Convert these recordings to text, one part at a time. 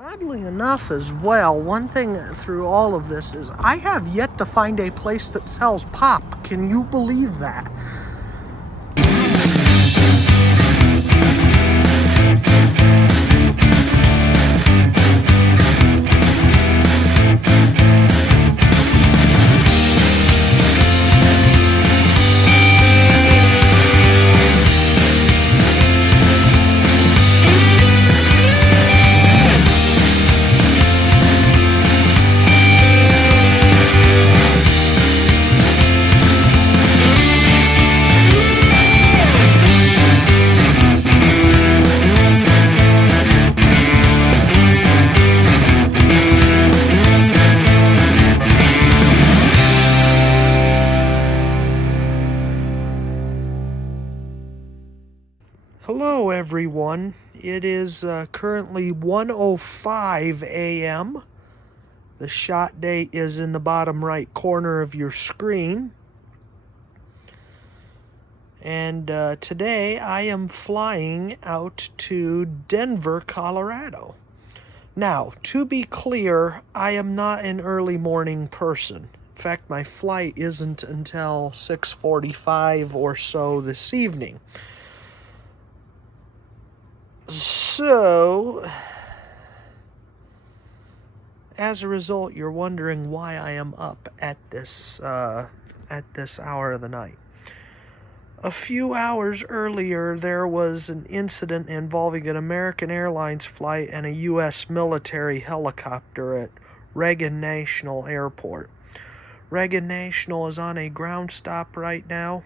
Oddly enough as well, one thing through all of this is I have yet to find a place that sells pop. Can you believe that? Hello everyone, it is currently 1:05 a.m. The shot date is in the bottom right corner of your screen. And today I am flying out to Denver, Colorado. Now, to be clear, I am not an early morning person. In fact, my flight isn't until 6:45 or so this evening. So, as a result, you're wondering why I am up at this hour of the night. A few hours earlier, there was an incident involving an American Airlines flight and a U.S. military helicopter at Reagan National Airport. Reagan National is on a ground stop right now.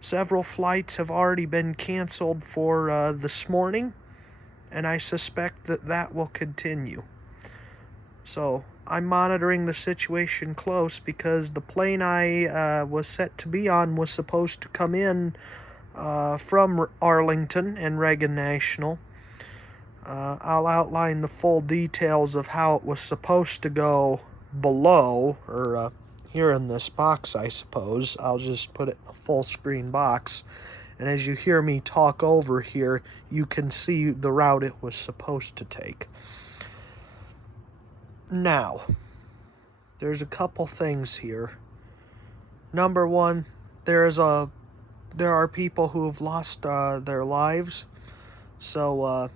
Several flights have already been canceled for this morning, and I suspect that will continue. So I'm monitoring the situation close because the plane I was set to be on was supposed to come in from Arlington and Reagan National. I'll outline the full details of how it was supposed to go below, or here in this box, I suppose. I'll just put it in a full screen box. And as you hear me talk over here, you can see the route it was supposed to take. Now, there's a couple things here. Number one, there are people who have lost their lives. So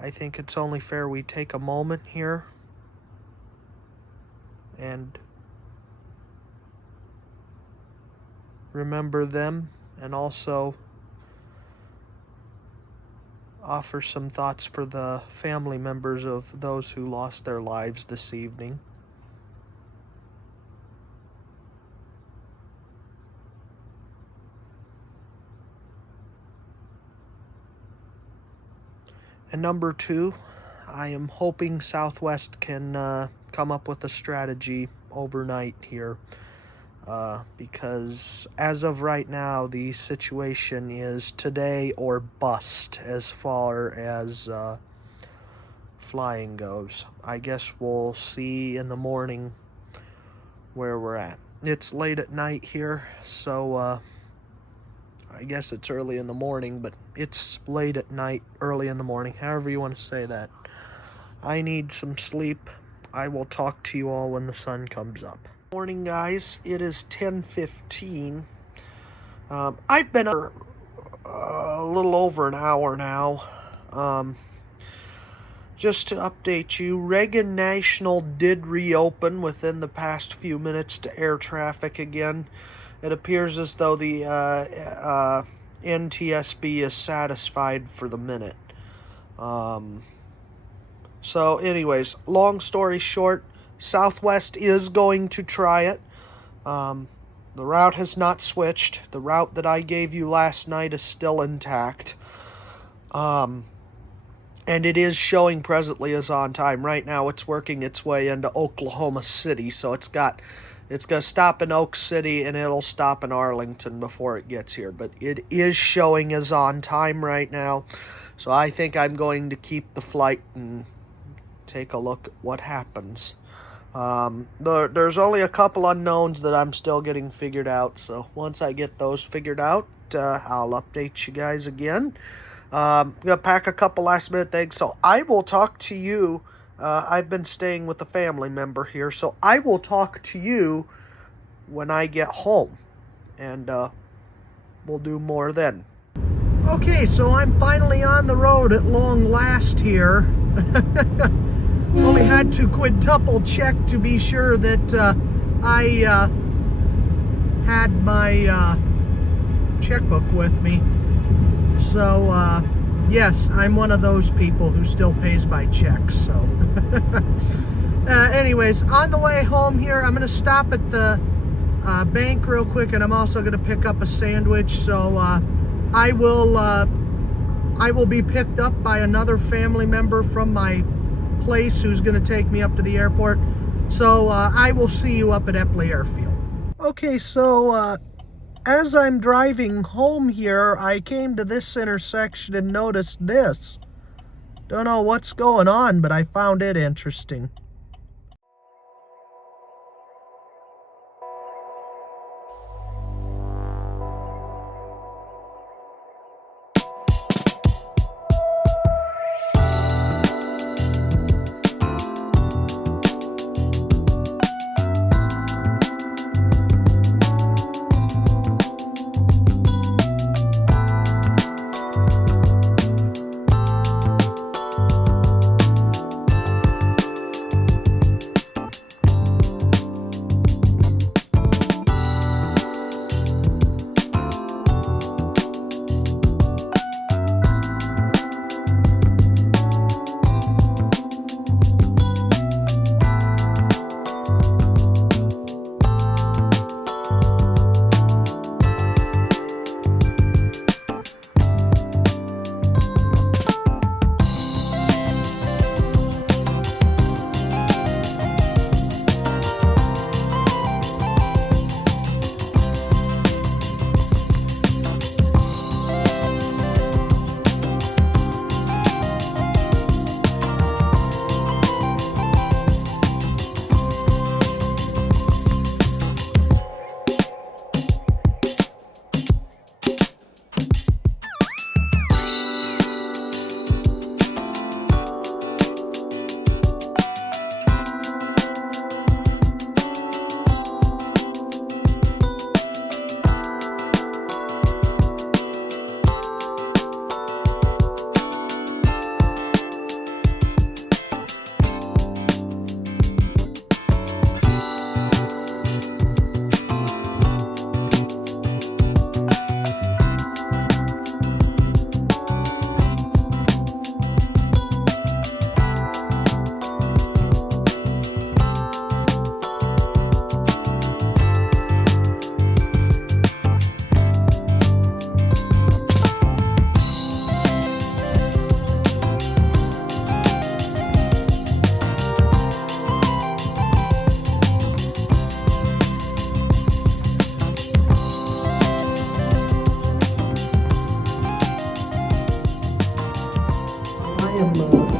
I think it's only fair we take a moment here and remember them, and also offer some thoughts for the family members of those who lost their lives this evening. And number two, I am hoping Southwest can come up with a strategy overnight here. Because as of right now, the situation is today or bust as far as flying goes. I guess we'll see in the morning where we're at. It's late at night here, so I guess it's early in the morning, but it's late at night, early in the morning, however you want to say that. I need some sleep. I will talk to you all when the sun comes up. Morning, guys. It is 10:15. I've been up a little over an hour now. Just to update you, Reagan National did reopen within the past few minutes to air traffic again. It appears as though the NTSB is satisfied for the minute. So anyways, long story short, Southwest is going to try it. The route has not switched. The route that I gave you last night is still intact. And it is showing presently as on time. Right now it's working its way into Oklahoma City, so it's going to stop in Oak City and it'll stop in Arlington before it gets here. But it is showing as on time right now. So I think I'm going to keep the flight and take a look at what happens. There's only a couple unknowns that I'm still getting figured out, so once I get those figured out, I'll update you guys again. Gonna pack a couple last minute things. So I will talk to you. I've been staying with a family member here, so I will talk to you when I get home, and we'll do more then. Okay, so I'm finally on the road at long last here. Only had to quintuple check to be sure that I had my checkbook with me. So, yes, I'm one of those people who still pays by check, so. Anyways, on the way home here, I'm going to stop at the bank real quick, and I'm also going to pick up a sandwich, so I will be picked up by another family member from my place who's going to take me up to the airport. So I will see you up at Epley Airfield. Okay, so as I'm driving home here, I came to this intersection and noticed this. Don't know what's going on, but I found it interesting.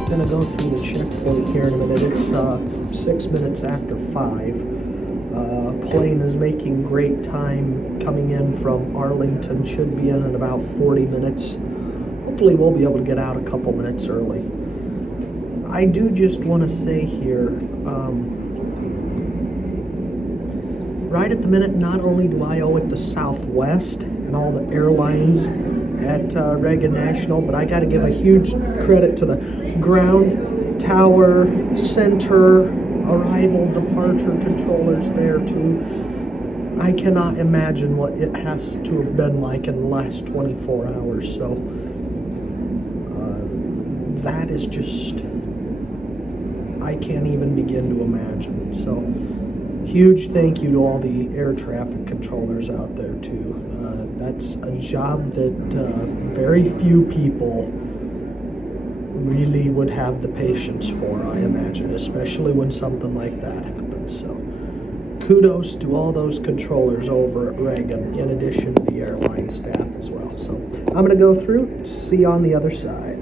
Gonna go through the checkpoint here in a minute. It's 6 minutes after 5. Plane is making great time coming in from Arlington. Should be in about 40 minutes. Hopefully we'll be able to get out a couple minutes early. I do just want to say here, right at the minute, not only do I owe it to Southwest and all the airlines at Reagan National, but I got to give a huge credit to the ground, tower, center, arrival, departure controllers there too. I cannot imagine what it has to have been like in the last 24 hours. So that is just, I can't even begin to imagine. So huge thank you to all the air traffic controllers out there too. That's a job that very few people really would have the patience for, I imagine, especially when something like that happens. So kudos to all those controllers over at Reagan, in addition to the airline staff as well. So I'm going to go through, see you on the other side.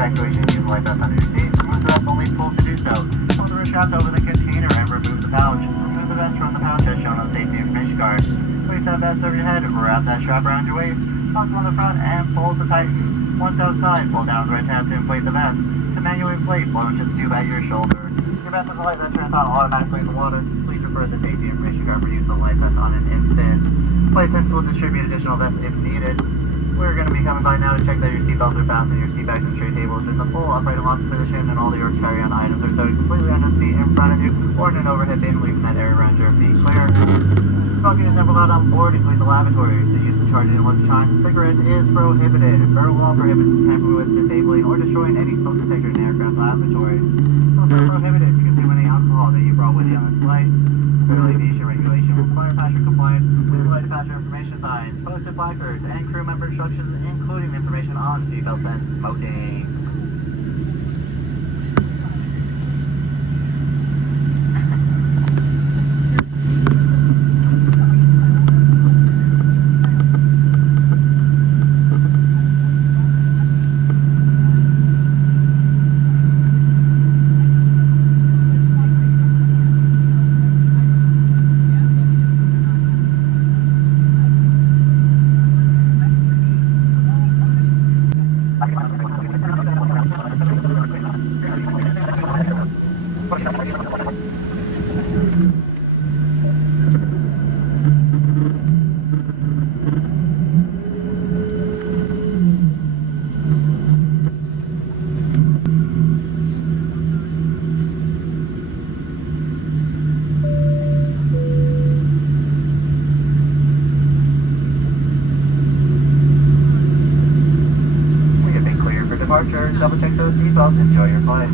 evacuation, use the life vest under your seat. Remove the vest only pulled to do so. Pull the wrist strap over the container and remove the pouch. Remove the vest from the pouch as shown on the safety information card. Place that vest over your head, wrap that strap around your waist, lock on the front, and pull to tighten. Once outside, pull down the right tab to inflate the vest. To manually inflate, blow into the tube at your shoulder. Your vest with the life vest turns on automatically in the water. Please refer to the safety information card for use of the life vest on an instant. Flight attendants will distribute additional vests if needed. We're going to be coming by now to check that your seatbelts are fastened, your seat bags and tray tables in the full upright and locked position, and all your carry-on items are stowed completely under the seat in front of you or in an overhead bin, leaving that area around your feet clear. Smoking is never allowed on board, including the lavatory. The use of charging and electronic cigarettes is prohibited. Federal law prohibits tampering with, disabling, or destroying any smoke detector in an aircraft lavatory. It's also prohibited to consume any alcohol that you brought with you on this flight. Federal aviation regulation will require passenger compliance with flight passenger information signs, posted placards, and crew member instructions, including information on seatbelts and smoking. Departure, double check those seatbelts, enjoy your flight.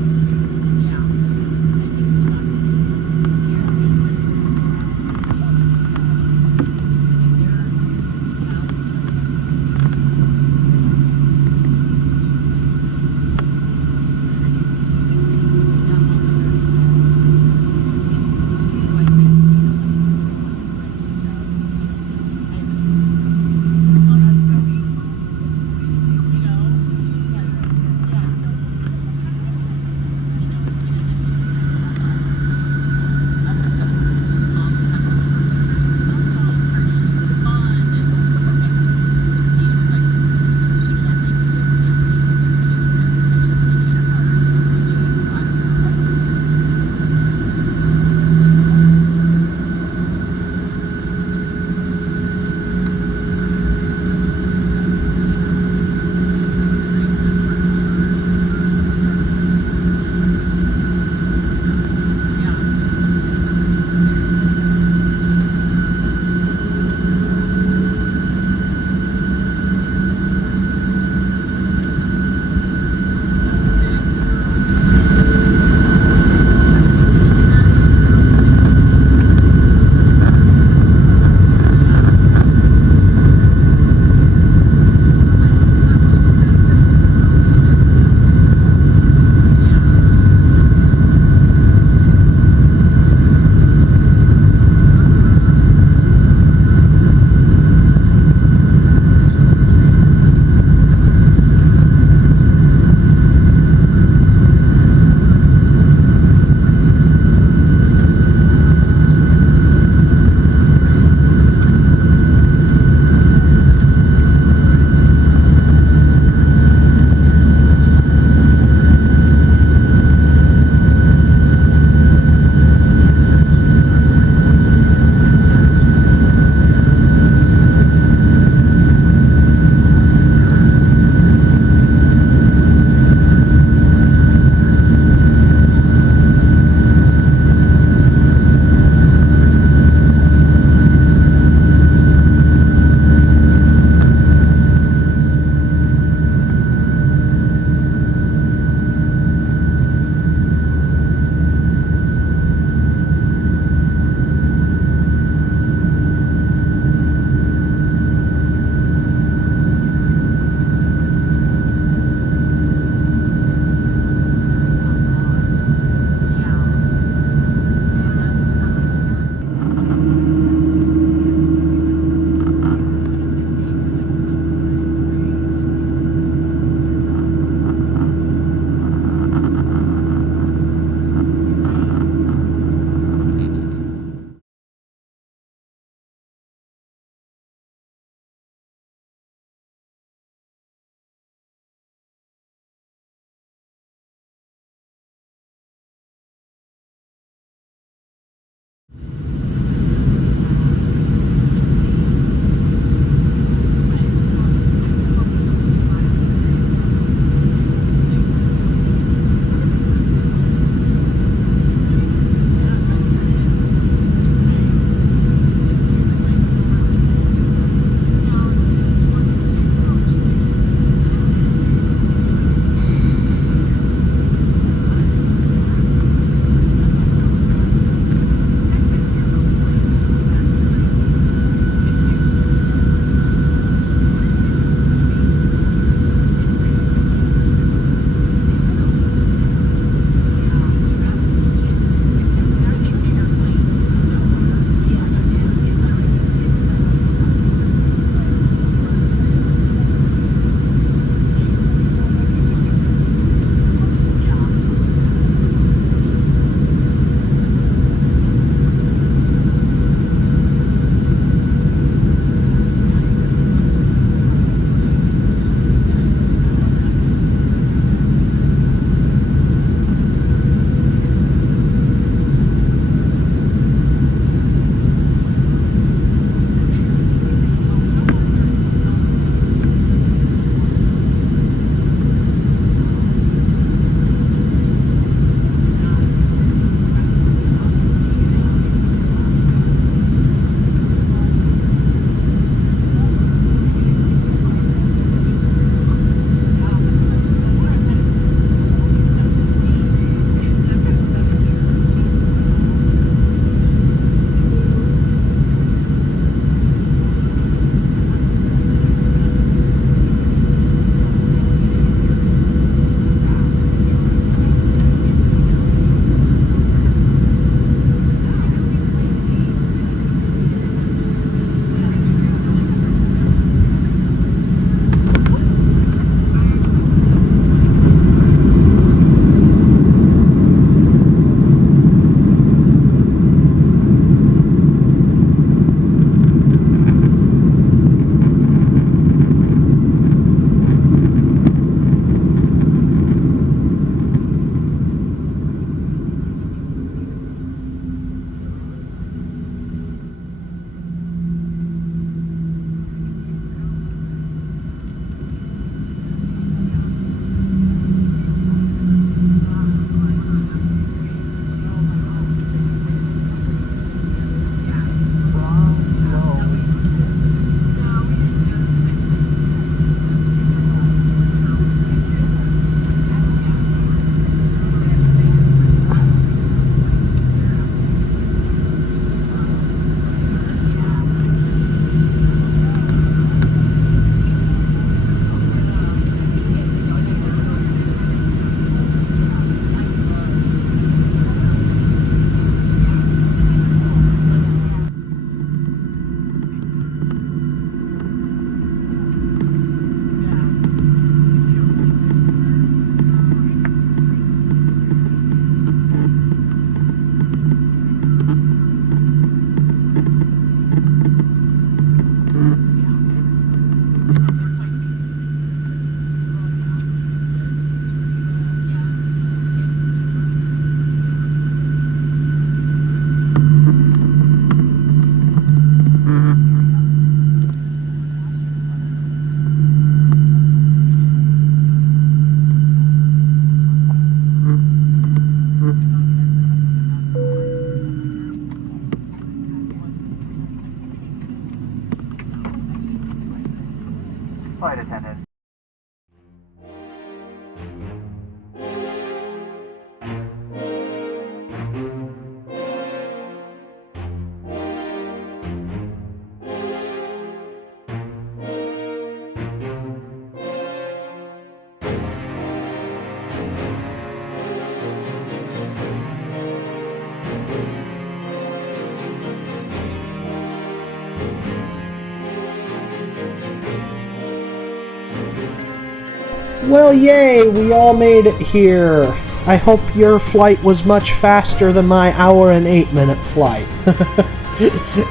Well, yay, we all made it here. I hope your flight was much faster than my hour and 8-minute flight.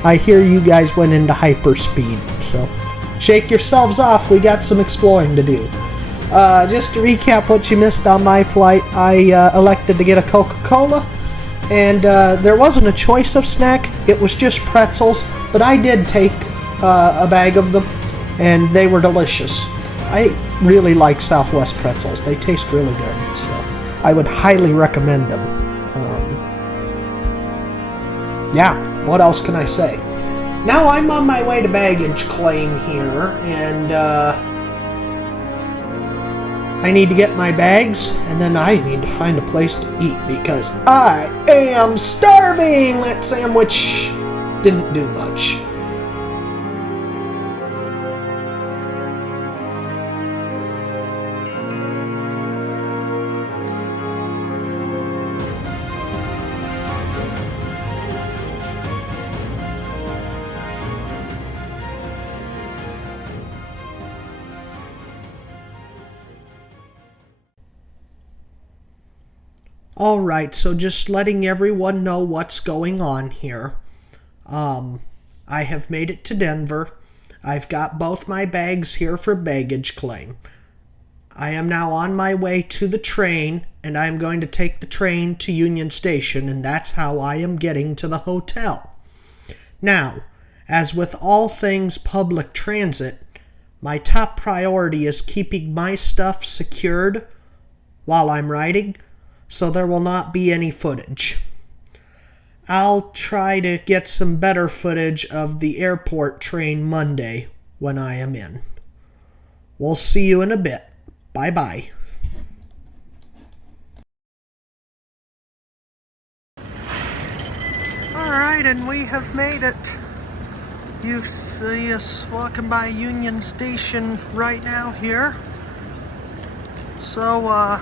I hear you guys went into hyperspeed, so shake yourselves off, we got some exploring to do. Just to recap what you missed on my flight, I elected to get a Coca-Cola, and there wasn't a choice of snack, it was just pretzels, but I did take a bag of them, and they were delicious. I really like Southwest pretzels, they taste really good, so I would highly recommend them. Yeah, what else can I say? Now I'm on my way to baggage claim here, and I need to get my bags, and then I need to find a place to eat because I am starving! That sandwich didn't do much. Alright, so just letting everyone know what's going on here. I have made it to Denver. I've got both my bags here for baggage claim. I am now on my way to the train, and I'm going to take the train to Union Station, and that's how I am getting to the hotel. Now, as with all things public transit, my top priority is keeping my stuff secured while I'm riding, so there will not be any footage. I'll try to get some better footage of the airport train Monday when I am in. We'll see you in a bit. Bye-bye. Alright, and we have made it. You see us walking by Union Station right now here. So,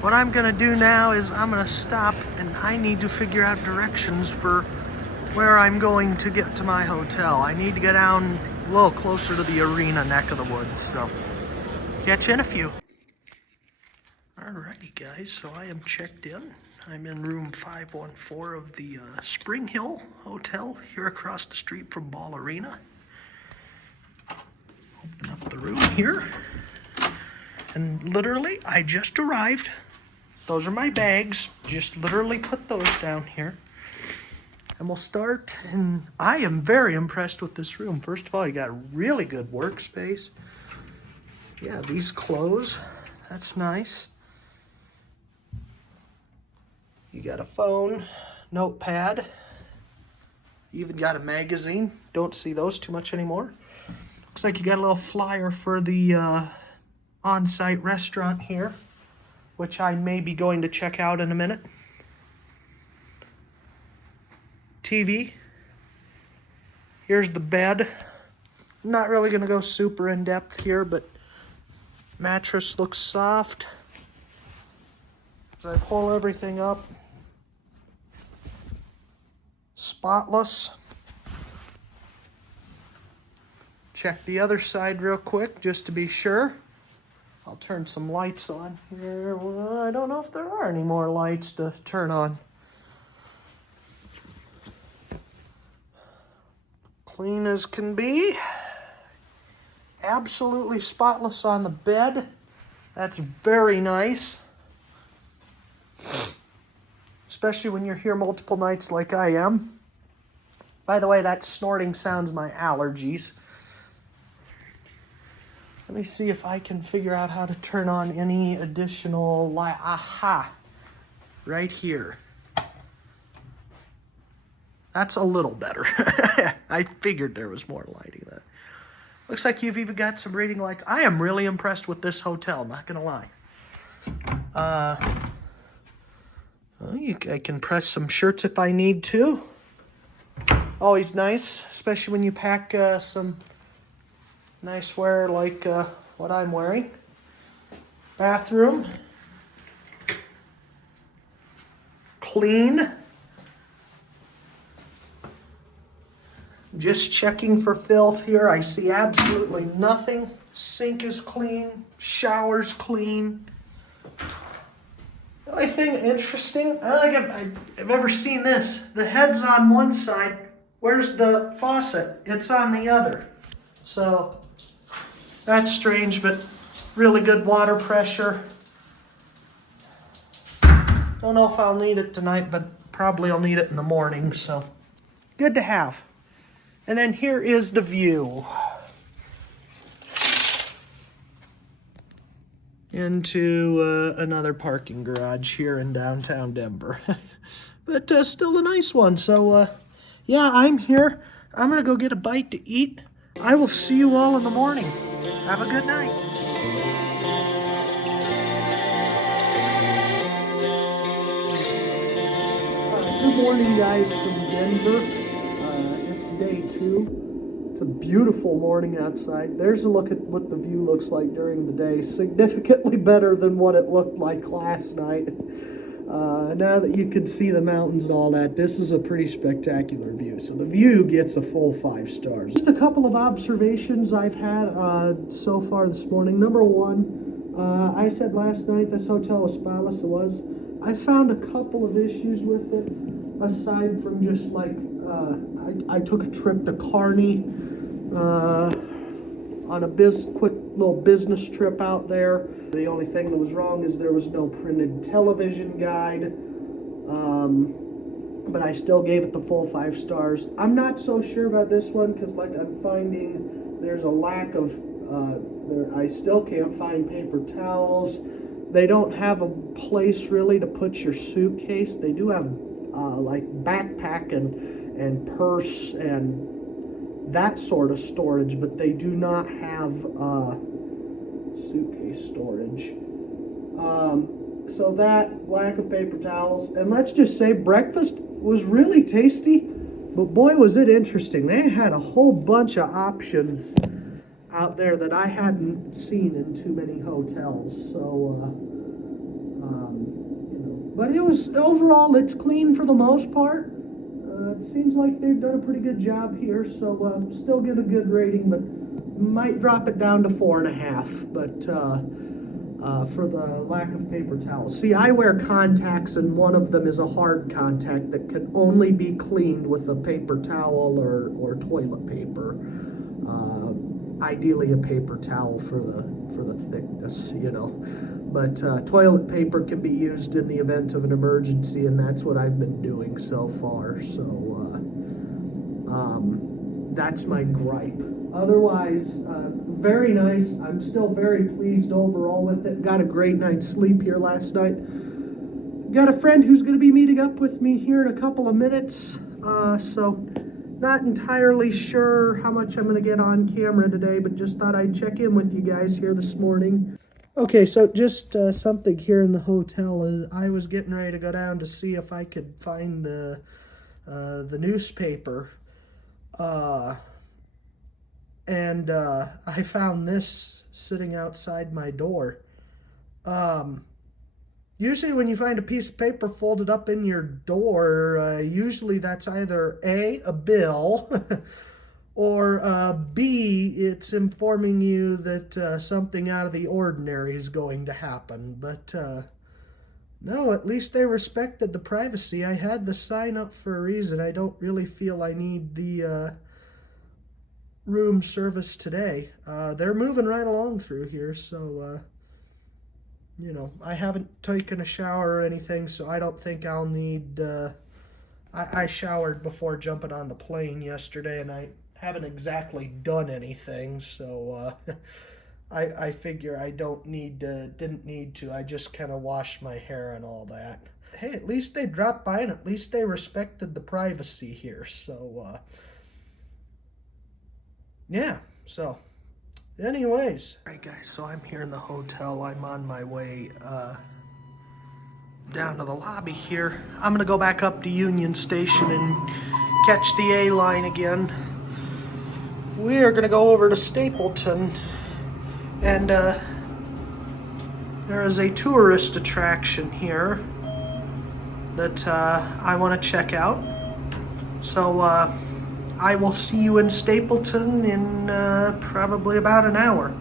what I'm gonna do now is I'm gonna stop and I need to figure out directions for where I'm going to get to my hotel. I need to get down a little closer to the arena neck of the woods, so catch you in a few. Alrighty guys, so I am checked in. I'm in room 514 of the Spring Hill Hotel here across the street from Ball Arena. Open up the room here. And literally, I just arrived. Those are my bags. Just literally put those down here. And we'll start. And I am very impressed with this room. First of all, you got really good workspace. Yeah, these clothes. That's nice. You got a phone, notepad. You even got a magazine. Don't see those too much anymore. Looks like you got a little flyer for the on-site restaurant here, which I may be going to check out in a minute. TV. Here's the bed. I'm not really going to go super in-depth here, but mattress looks soft. As I pull everything up, spotless. Check the other side real quick just to be sure. I'll turn some lights on here. Well, I don't know if there are any more lights to turn on. Clean as can be. Absolutely spotless on the bed. That's very nice. Especially when you're here multiple nights like I am. By the way, that snorting sound's my allergies. Let me see if I can figure out how to turn on any additional light. Aha! Right here. That's a little better. I figured there was more lighting there. Looks like you've even got some reading lights. I am really impressed with this hotel, not gonna lie. I can press some shirts if I need to. Always nice, especially when you pack some nice wear like what I'm wearing. Bathroom. Clean. Just checking for filth here. I see absolutely nothing. Sink is clean, shower's clean. The only thing interesting, I don't think I've ever seen this. The head's on one side. Where's the faucet? It's on the other. So that's strange, but really good water pressure. Don't know if I'll need it tonight, but probably I'll need it in the morning, so good to have. And then here is the view into another parking garage here in downtown Denver. But still a nice one. So yeah, I'm here. I'm gonna go get a bite to eat. I will see you all in the morning. Have a good night. Good morning, guys, from Denver. It's day 2. It's a beautiful morning outside. There's a look at what the view looks like during the day. Significantly better than what it looked like last night. Now that you can see the mountains and all that, this is a pretty spectacular view. So the view gets a full 5 stars. Just a couple of observations I've had so far this morning. Number 1, I said last night this hotel was spotless. It was. I found a couple of issues with it, aside from just like, I took a trip to Kearney on a quick little business trip out there. The only thing that was wrong is there was no printed television guide, but I still gave it the full 5 stars. I'm not so sure about this one because like I'm finding there's a lack of, I still can't find paper towels. They don't have a place really to put your suitcase. They do have like backpack and purse and that sort of storage, but they do not have suitcase storage. So that lack of paper towels, and let's just say breakfast was really tasty, but boy was it interesting. They had a whole bunch of options out there that I hadn't seen in too many hotels. So but it was overall, it's clean for the most part. It seems like they've done a pretty good job here, so still get a good rating, but might drop it down to 4.5. But for the lack of paper towels. See, I wear contacts, and one of them is a hard contact that can only be cleaned with a paper towel or toilet paper. Ideally, a paper towel for the thickness, you know. But toilet paper can be used in the event of an emergency, and that's what I've been doing so far. So that's my gripe. Otherwise, very nice. I'm still very pleased overall with it. Got a great night's sleep here last night. Got a friend who's going to be meeting up with me here in a couple of minutes. So not entirely sure how much I'm going to get on camera today, but just thought I'd check in with you guys here this morning. Okay, so just something here in the hotel. I was getting ready to go down to see if I could find the newspaper. And I found this sitting outside my door. Usually when you find a piece of paper folded up in your door, usually that's either A, a bill, or B, it's informing you that something out of the ordinary is going to happen. But no, at least they respected the privacy. I had the sign up for a reason. I don't really feel I need the room service today. They're moving right along through here, so you know, I haven't taken a shower or anything, so I don't think I'll need I showered before jumping on the plane yesterday, and I haven't exactly done anything, so I figure I didn't need to. I just kind of washed my hair and all that. Hey, at least they dropped by, and at least they respected the privacy here, so yeah, so anyways. Alright guys, so I'm here in the hotel. I'm on my way down to the lobby here. I'm gonna go back up to Union Station and catch the A line again. We are gonna go over to Stapleton, and there is a tourist attraction here that I want to check out. So I will see you in Stapleton in probably about an hour.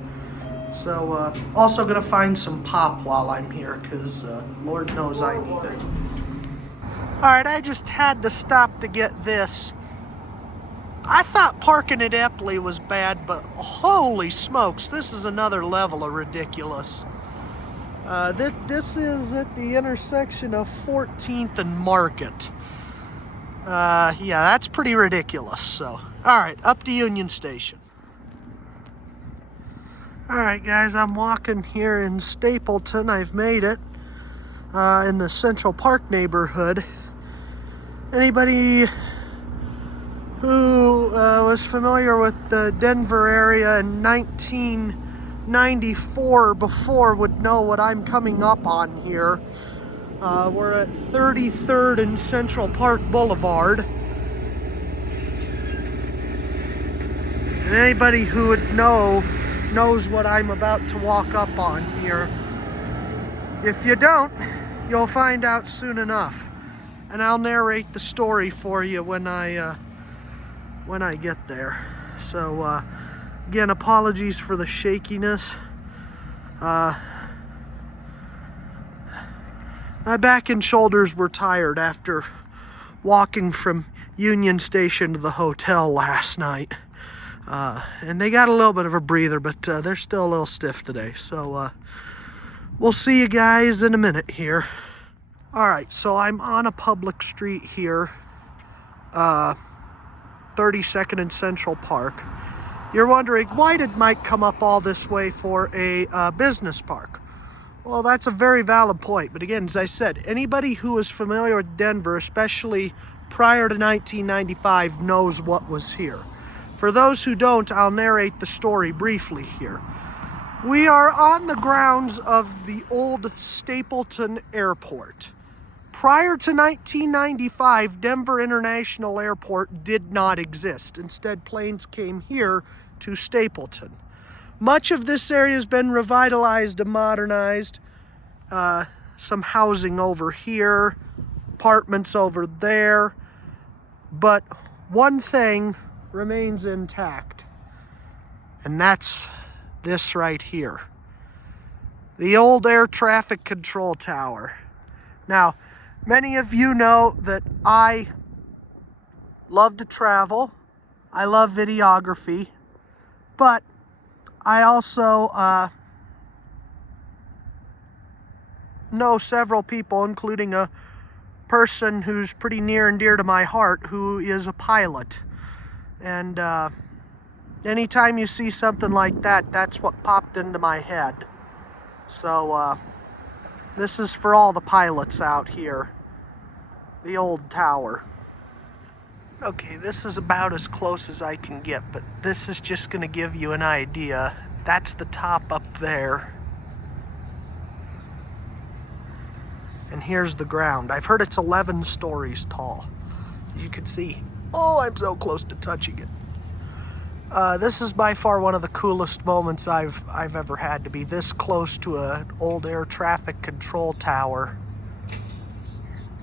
So, also gonna find some pop while I'm here, because Lord knows I need it. Alright, I just had to stop to get this. I thought parking at Epley was bad, but holy smokes, this is another level of ridiculous. This is at the intersection of 14th and Market. Yeah, that's pretty ridiculous. So, alright, up to Union Station. Alright guys, I'm walking here in Stapleton. I've made it in the Central Park neighborhood. Anybody who was familiar with the Denver area in 1994 before would know what I'm coming up on here. We're at 33rd and Central Park Boulevard. And anybody who would knows what I'm about to walk up on here. If you don't, you'll find out soon enough. And I'll narrate the story for you when I get there. So, again, apologies for the shakiness. My back and shoulders were tired after walking from Union Station to the hotel last night. And they got a little bit of a breather, but they're still a little stiff today. So, we'll see you guys in a minute here. Alright, so I'm on a public street here. 32nd and Central Park. You're wondering, why did Mike come up all this way for a business park? Well, that's a very valid point. But again, as I said, anybody who is familiar with Denver, especially prior to 1995, knows what was here. For those who don't, I'll narrate the story briefly here. We are on the grounds of the old Stapleton Airport. Prior to 1995, Denver International Airport did not exist. Instead, planes came here to Stapleton. Much of this area has been revitalized and modernized. Some housing over here, apartments over there. But one thing remains intact, and that's this right here. The old air traffic control tower. Now, many of you know that I love to travel. I love videography. But I also know several people, including a person who's pretty near and dear to my heart, who is a pilot. And anytime you see something like that, that's what popped into my head. So, this is for all the pilots out here. The old tower. Okay, this is about as close as I can get, but this is just going to give you an idea. That's the top up there. And here's the ground. I've heard it's 11 stories tall. You can see. Oh, I'm so close to touching it. This is by far one of the coolest moments I've ever had, to be this close to an old air traffic control tower.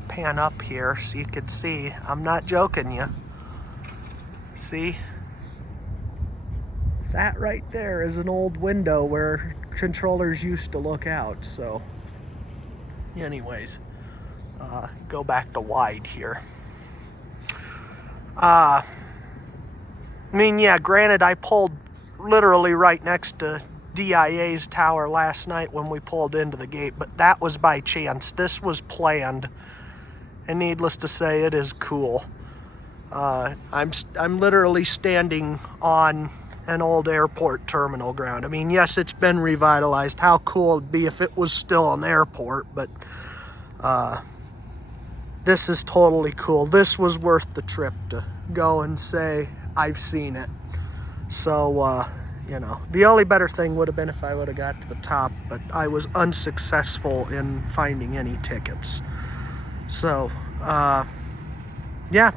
Pan up here so you can see. I'm not joking you. See? That right there is an old window where controllers used to look out. So, anyways, go back to wide here. I mean, yeah, granted, I pulled literally right next to DIA's tower last night when we pulled into the gate, but that was by chance. This was planned, and needless to say, it is cool. I'm literally standing on an old airport terminal ground. I mean, yes, it's been revitalized. How cool it'd be if it was still an airport, but this is totally cool. This was worth the trip to go and say, I've seen it. So, you know, the only better thing would have been if I would have got to the top, but I was unsuccessful in finding any tickets. So, yeah,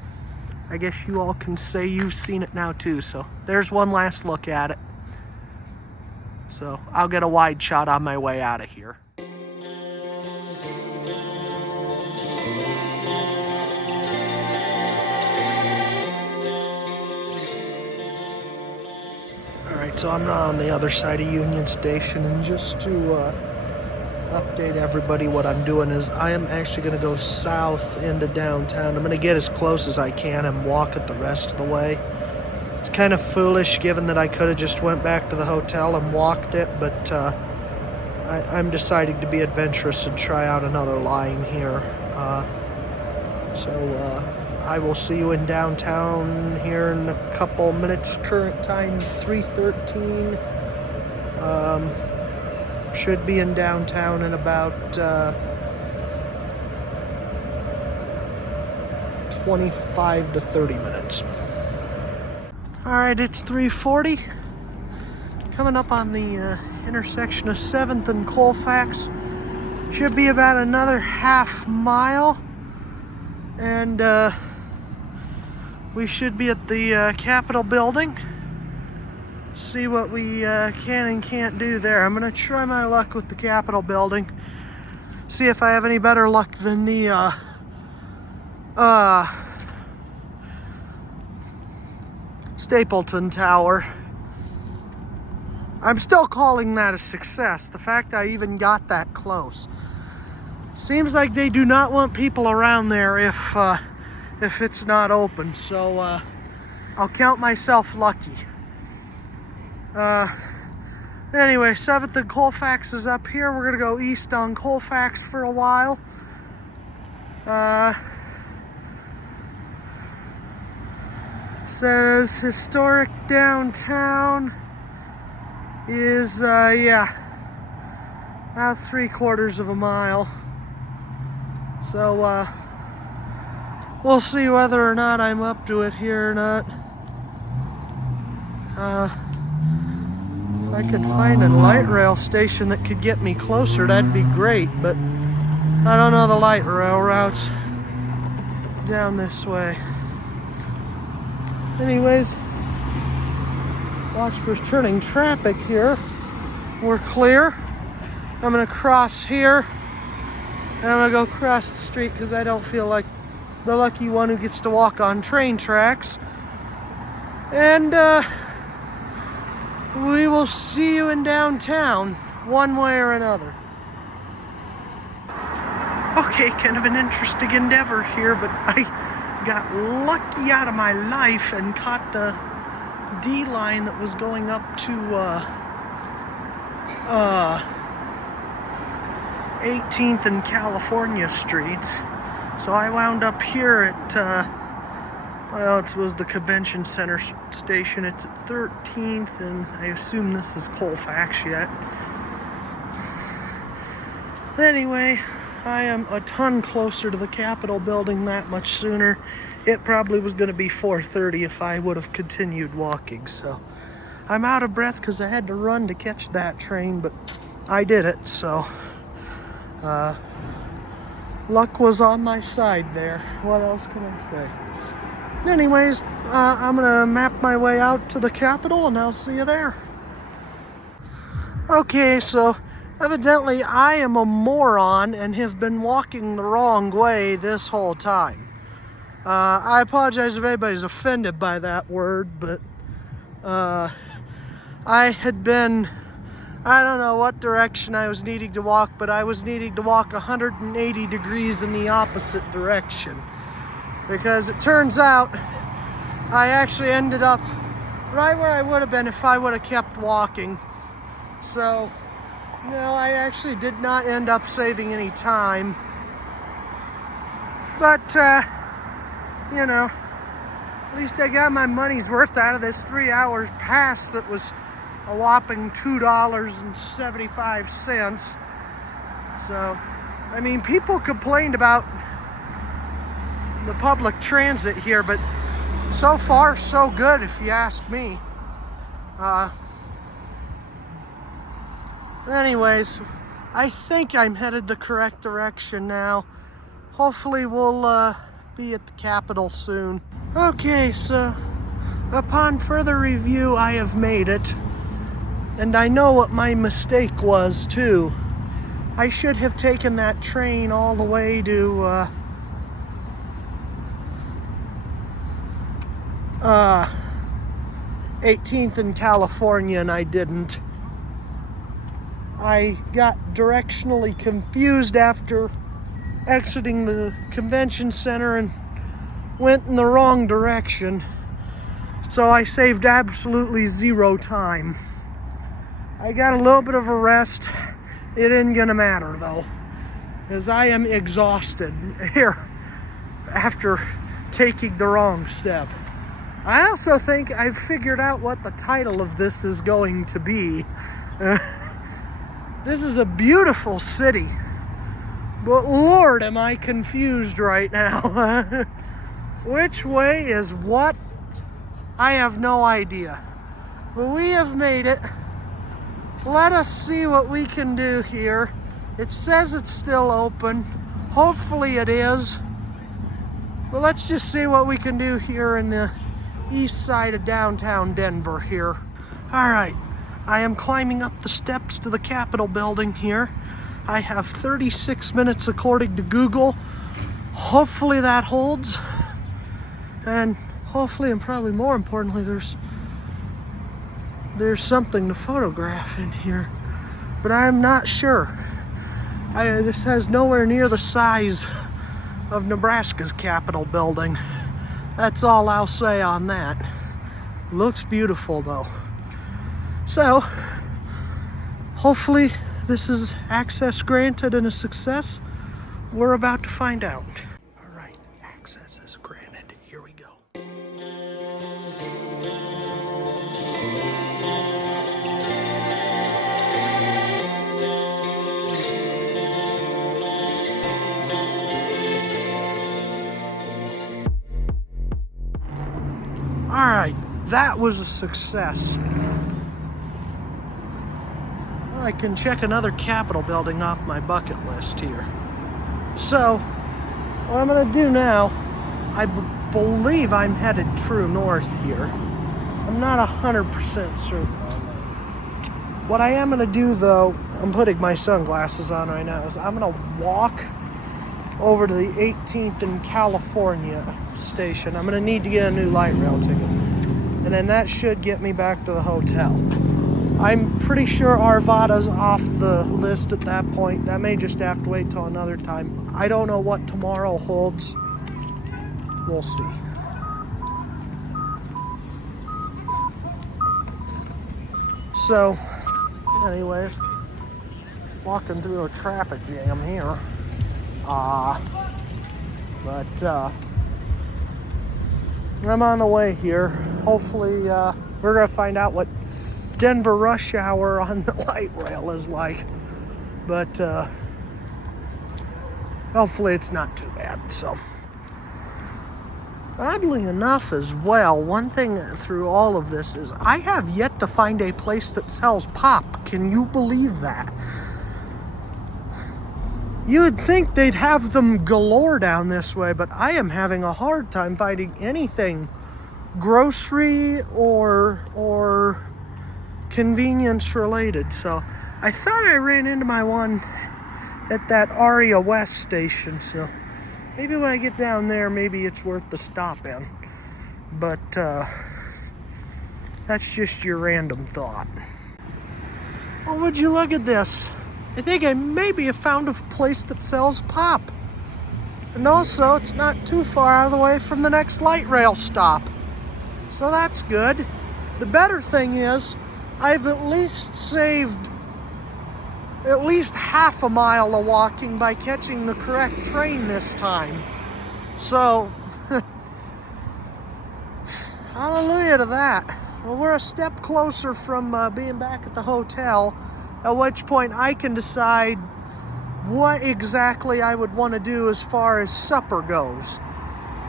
I guess you all can say you've seen it now too. So there's one last look at it. So I'll get a wide shot on my way out of here. Alright, so I'm not on the other side of Union Station. And just to update everybody, what I'm doing is I am actually going to go south into downtown. I'm going to get as close as I can and walk it the rest of the way. It's kind of foolish given that I could have just went back to the hotel and walked it, but I'm deciding to be adventurous and try out another line here. So I will see you in downtown here in a couple minutes. Current time 3:13. Should be in downtown in about 25 to 30 minutes. Alright, it's 3:40. Coming up on the intersection of 7th and Colfax. Should be about another half mile. And we should be at the Capitol building. See what we can and can't do there. I'm going to try my luck with the Capitol building. See if I have any better luck than the Stapleton Tower. I'm still calling that a success. The fact I even got that close. Seems like they do not want people around there if it's not open. So I'll count myself lucky. Anyway, 7th and Colfax is up here. We're gonna go east on Colfax for a while. Says historic downtown is yeah, about 3/4 of a mile. So we'll see whether or not I'm up to it here or not. If I could find a light rail station that could get me closer, that'd be great, but I don't know the light rail routes down this way. Anyways, watch for turning traffic here. We're clear. I'm gonna cross here, and I'm gonna go across the street because I don't feel like the lucky one who gets to walk on train tracks. And we will see you in downtown, one way or another. Okay, kind of an interesting endeavor here, but I got lucky out of my life and caught the D line that was going up to 18th and California Street. So I wound up here at well, it was the convention center station. It's at 13th, and I assume this is Colfax yet. Anyway, I am a ton closer to the Capitol building that much sooner. It probably was going to be 4:30 if I would have continued walking. So I'm out of breath because I had to run to catch that train, but I did it. So luck was on my side there. What else can I say? Anyways, I'm gonna map my way out to the Capitol and I'll see you there. Okay, so evidently I am a moron and have been walking the wrong way this whole time. I apologize if anybody's offended by that word, but I had been, I don't know what direction I was needing to walk, but I was needing to walk 180 degrees in the opposite direction. Because it turns out I actually ended up right where I would have been if I would have kept walking. So, no, I actually did not end up saving any time. But, you know, at least I got my money's worth out of this 3 hours pass that was a whopping $2.75. So, I mean, people complained about the public transit here, but so far so good if you ask me. Anyways, I think I'm headed the correct direction now. Hopefully we'll be at the Capitol soon. Okay, so upon further review, I have made it, and I know what my mistake was too. I should have taken that train all the way to 18th in California, and I didn't. I got directionally confused after exiting the convention center and went in the wrong direction. So I saved absolutely zero time. I got a little bit of a rest. It isn't gonna matter though, as I am exhausted here after taking the wrong step. I also think I've figured out what the title of this is going to be. This is a beautiful city, but Lord, am I confused right now. Which way is what? I have no idea. But we have made it. Let us see what we can do here. It says it's still open. Hopefully it is. But let's just see what we can do here in the east side of downtown Denver here. All right, I am climbing up the steps to the Capitol building here. I have 36 minutes according to Google. Hopefully that holds. And hopefully, and probably more importantly, there's something to photograph in here. But I'm not sure. This has nowhere near the size of Nebraska's Capitol building. That's all I'll say on that. Looks beautiful though. So, hopefully this is access granted and a success. We're about to find out. All right, access is granted. Here we go. All right, that was a success. Well, I can check another Capitol building off my bucket list here. So, what I'm gonna do now, I believe I'm headed true north here. I'm not 100% certain on that. What I am gonna do though, I'm putting my sunglasses on right now, is I'm gonna walk over to the 18th in California station. I'm gonna need to get a new light rail ticket. And then that should get me back to the hotel. I'm pretty sure Arvada's off the list at that point. That may just have to wait till another time. I don't know what tomorrow holds. We'll see. So, anyway, walking through a traffic jam here. But I'm on the way here. Hopefully, we're gonna find out what Denver rush hour on the light rail is like. But hopefully it's not too bad. So, oddly enough as well, one thing through all of this is I have yet to find a place that sells pop. Can you believe that? You would think they'd have them galore down this way, but I am having a hard time finding anything grocery or convenience related. So I thought I ran into my one at that Aria West station. So maybe when I get down there, maybe it's worth the stop in. But that's just your random thought. Oh, would you look at this? I think I maybe have found a place that sells pop. And also, it's not too far out of the way from the next light rail stop. So that's good. The better thing is, I've at least saved at least half a mile of walking by catching the correct train this time. So, hallelujah to that. Well, we're a step closer from being back at the hotel, at which point I can decide what exactly I would want to do as far as supper goes.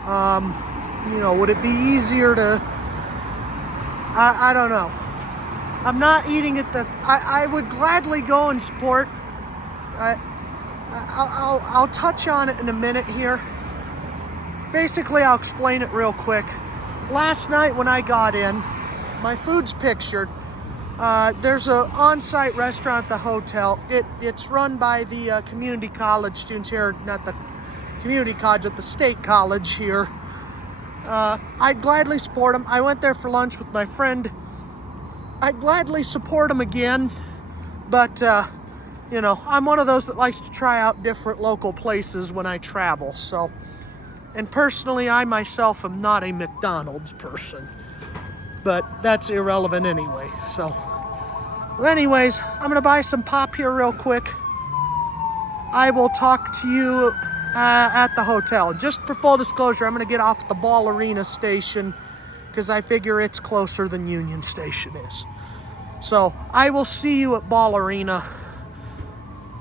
Would it be easier to... I don't know. I'm not eating at the... I would gladly go and support. I'll touch on it in a minute here. Basically, I'll explain it real quick. Last night when I got in, my food's pictured. There's an on-site restaurant at the hotel. It's run by the community college students here, not the community college, but the state college here. I'd gladly support them. I went there for lunch with my friend I'd gladly support them again, but you know, I'm one of those that likes to try out different local places when I travel. So, and personally, I myself am not a McDonald's person, but that's irrelevant anyway. So, anyways, I'm gonna buy some pop here real quick. I will talk to you at the hotel. Just for full disclosure, I'm gonna get off the Ball Arena station because I figure it's closer than Union Station is. So I will see you at Ball Arena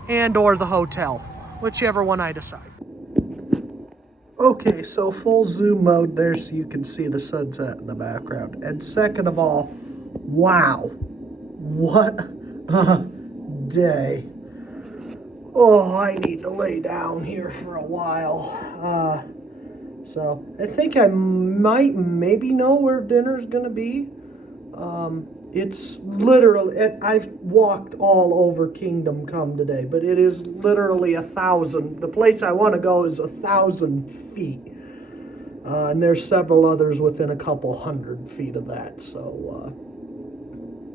and or the hotel, whichever one I decide. Okay, so full zoom mode there so you can see the sunset in the background. And second of all, wow, what a day. Oh, I need to lay down here for a while. So I think I might maybe know where dinner's gonna be. It's literally, I've walked all over Kingdom Come today, but it is literally 1,000. The place I want to go is 1,000 feet. And there's several others within a couple 100 feet of that. So,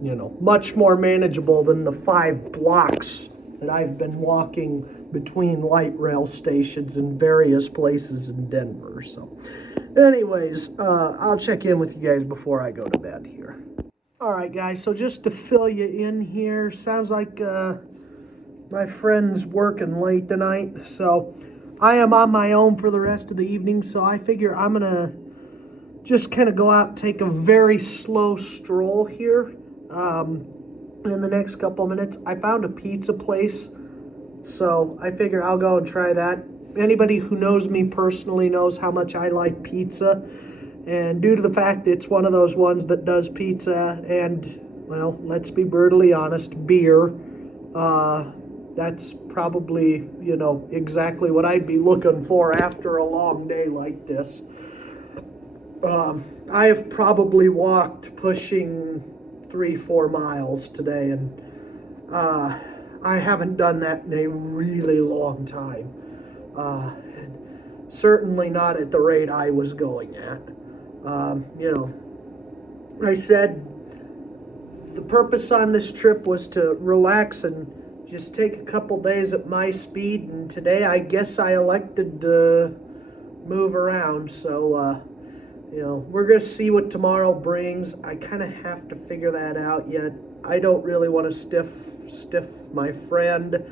you know, much more manageable than the 5 blocks that I've been walking between light rail stations in various places in Denver. So, anyways, I'll check in with you guys before I go to bed here. All right, guys, so just to fill you in here, sounds like my friend's working late tonight, so I am on my own for the rest of the evening, so I figure I'm going to just kind of go out and take a very slow stroll here in the next couple of minutes. I found a pizza place, so I figure I'll go and try that. Anybody who knows me personally knows how much I like pizza. And due to the fact it's one of those ones that does pizza and, well, let's be brutally honest, beer, that's probably, you know, exactly what I'd be looking for after a long day like this. I have probably walked pushing 3-4 miles today, and I haven't done that in a really long time. And certainly not at the rate I was going at. You know, I said the purpose on this trip was to relax and just take a couple days at my speed, and today I guess I elected to move around. So, you know, we're going to see what tomorrow brings. I kind of have to figure that out yet. I don't really want to stiff my friend,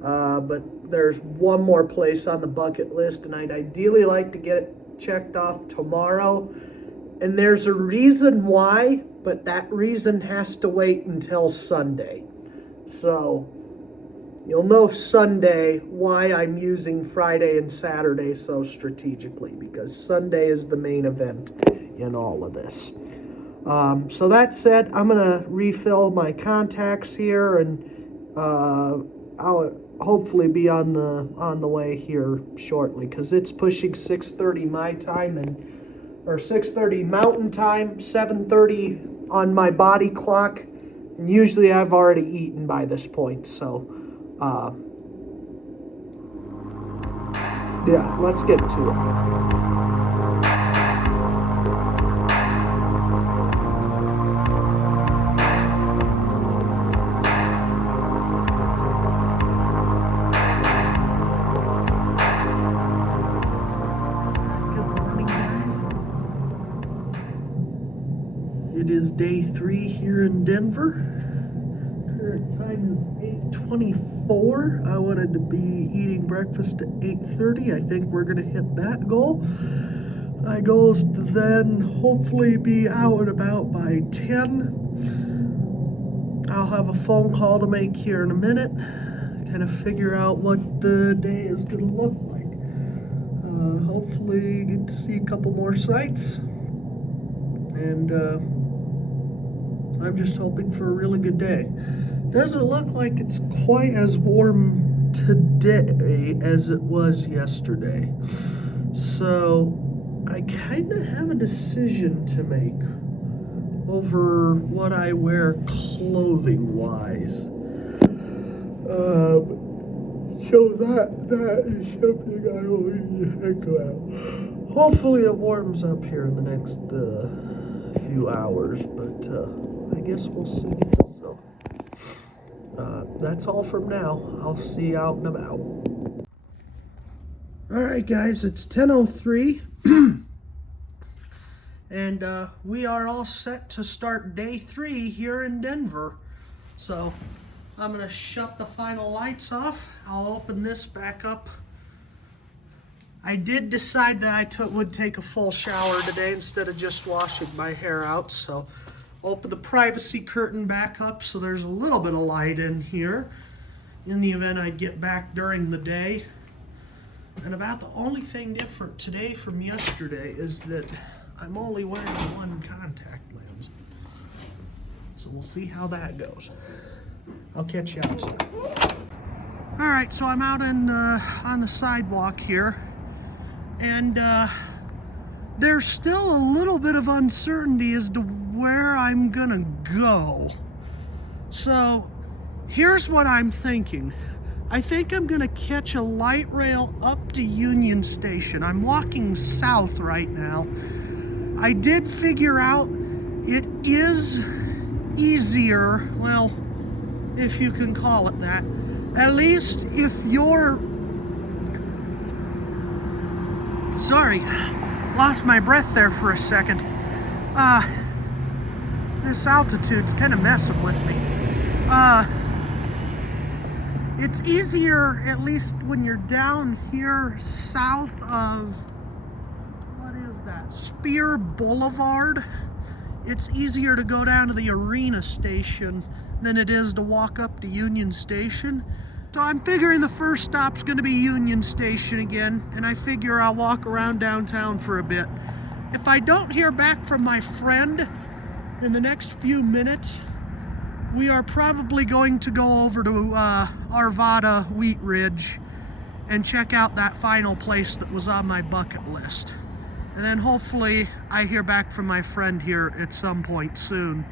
but there's one more place on the bucket list, and I'd ideally like to get it checked off tomorrow. And there's a reason why, but that reason has to wait until Sunday. So you'll know Sunday why I'm using Friday and Saturday so strategically, because Sunday is the main event in all of this. So that said, I'm going to refill my contacts here, and I'll hopefully be on the way here shortly, because it's pushing 6:30 my time, or 6:30 Mountain Time, 7:30 on my body clock, and usually I've already eaten by this point. So, yeah, let's get to it. It is day 3 here in Denver. Current time is 8:24. I wanted to be eating breakfast at 8:30. I think we're going to hit that goal. My goal is to then hopefully be out and about by 10. I'll have a phone call to make here in a minute. Kind of figure out what the day is going to look like. Hopefully get to see a couple more sights. And I'm just hoping for a really good day. Doesn't look like it's quite as warm today as it was yesterday. So I kind of have a decision to make over what I wear clothing-wise. So that is something I will need to think about. Hopefully it warms up here in the next few hours, but I guess we'll see. So, that's all from now. I'll see you out and about. Alright guys, it's 10:03 and we are all set to start day 3 here in Denver. So I'm going to shut the final lights off. I'll open this back up. I did decide that I would take a full shower today instead of just washing my hair out. So open the privacy curtain back up so there's a little bit of light in here in the event I get back during the day. And about the only thing different today from yesterday is that I'm only wearing one contact lens. So we'll see how that goes. I'll catch you outside. Alright, so I'm out on the sidewalk here. And there's still a little bit of uncertainty as to where I'm gonna go. So here's what I'm thinking. I think I'm gonna catch a light rail up to Union Station. I'm walking south right now. I did figure out it is easier, well, if you can call it that. At least if you're... Sorry, lost my breath there for a second. This altitude's kind of messing with me. It's easier, at least when you're down here south of, what is that, Spear Boulevard. It's easier to go down to the Arena Station than it is to walk up to Union Station. So I'm figuring the first stop's gonna be Union Station again, and I figure I'll walk around downtown for a bit. If I don't hear back from my friend in the next few minutes, we are probably going to go over to Arvada Wheat Ridge and check out that final place that was on my bucket list. And then hopefully I hear back from my friend here at some point soon.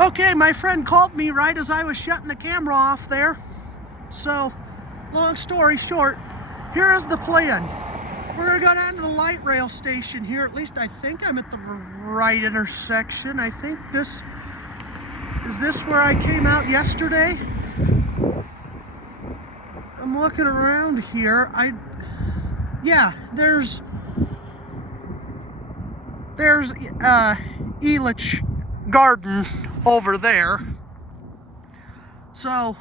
Okay, my friend called me right as I was shutting the camera off there. So, long story short, here is the plan. We're gonna go down to the light rail station here. At least I think I'm at the right intersection. I think this... Is this where I came out yesterday? I'm looking around here. Yeah, there's Elitch Garden over there. So,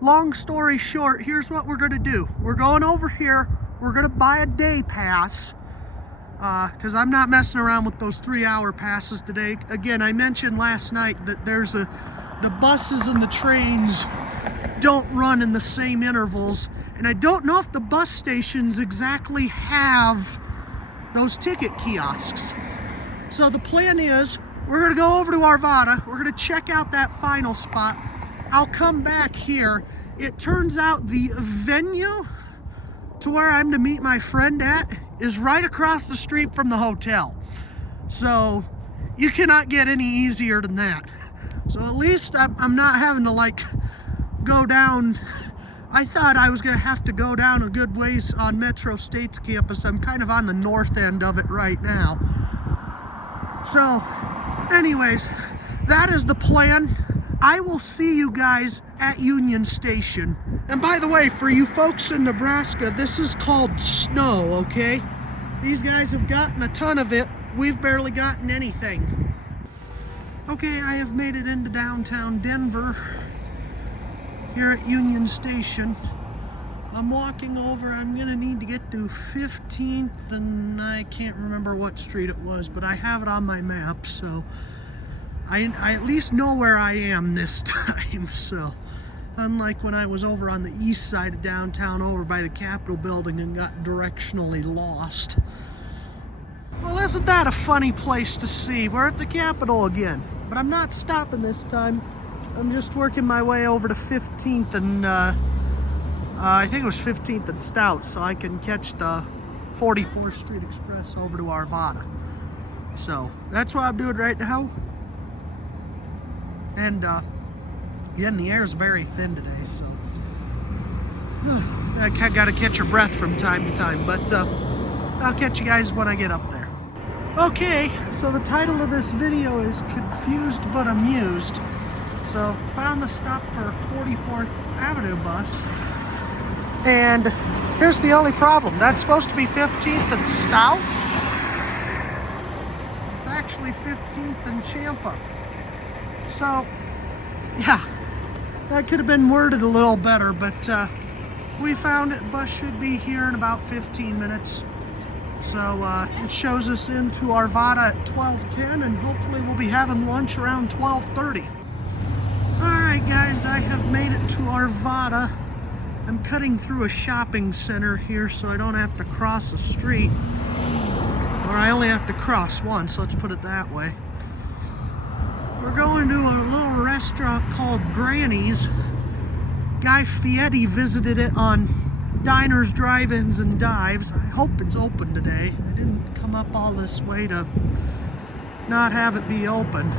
long story short, here's what we're gonna do. We're going over here. We're gonna buy a day pass. Because I'm not messing around with those 3-hour passes today. Again, I mentioned last night that the buses and the trains don't run in the same intervals, and I don't know if the bus stations exactly have those ticket kiosks. So the plan is, we're gonna go over to Arvada, we're gonna check out that final spot, I'll come back here. It turns out the venue to where I'm to meet my friend at is right across the street from the hotel. So you cannot get any easier than that. So at least I'm not having to like go down. I thought I was gonna have to go down a good ways on Metro State's campus. I'm kind of on the north end of it right now. So anyways, that is the plan. I will see you guys at Union Station. And by the way, for you folks in Nebraska, this is called snow, okay? These guys have gotten a ton of it. We've barely gotten anything. Okay, I have made it into downtown Denver, here at Union Station. I'm walking over, I'm gonna need to get to 15th, and I can't remember what street it was, but I have it on my map, so I at least know where I am this time. So unlike when I was over on the east side of downtown over by the Capitol building and got directionally lost. Well, isn't that a funny place to see? We're at the Capitol again, but I'm not stopping this time. I'm just working my way over to 15th and I think it was 15th and Stout, so I can catch the 44th Street Express over to Arvada. So that's what I'm doing right now. And again, the air is very thin today, so I gotta catch your breath from time to time, but I'll catch you guys when I get up there. Okay, so the title of this video is Confused but Amused. So, found the stop for 44th Avenue bus. And here's the only problem. That's supposed to be 15th and Stout. It's actually 15th and Champa. So, yeah, that could have been worded a little better, but we found it. Bus should be here in about 15 minutes. So it shows us into Arvada at 12:10, and hopefully we'll be having lunch around 12:30. Alright guys, I have made it to Arvada. I'm cutting through a shopping center here so I don't have to cross a street. Or I only have to cross once, let's put it that way. We're going to a little restaurant called Granny's. Guy Fieri visited it on Diners, Drive-Ins, and Dives. I hope it's open today. I didn't come up all this way to not have it be open.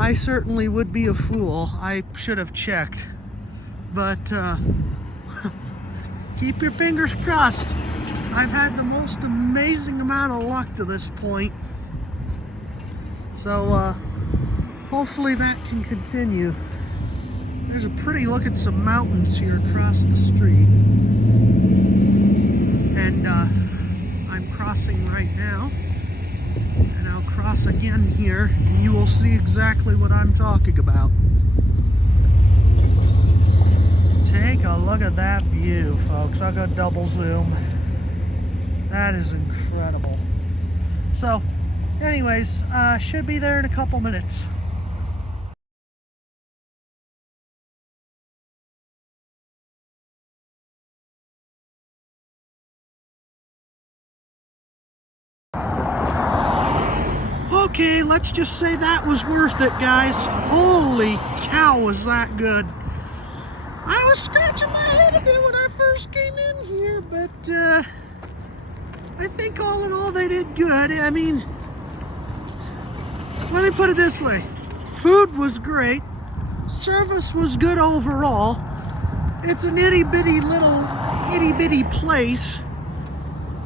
I certainly would be a fool. I should have checked. But keep your fingers crossed. I've had the most amazing amount of luck to this point. So hopefully that can continue. There's a pretty look at some mountains here across the street. And I'm crossing right now. And I'll cross again here, and you will see exactly what I'm talking about. Take a look at that view, folks. I'll go double zoom. That is incredible. So, anyways, should be there in a couple minutes. Okay, let's just say that was worth it, guys. Holy cow, was that good. I was scratching my head a bit when I first came in here, but I think all in all they did good. I mean, let me put it this way. Food was great. Service was good overall. It's an itty-bitty little itty-bitty place.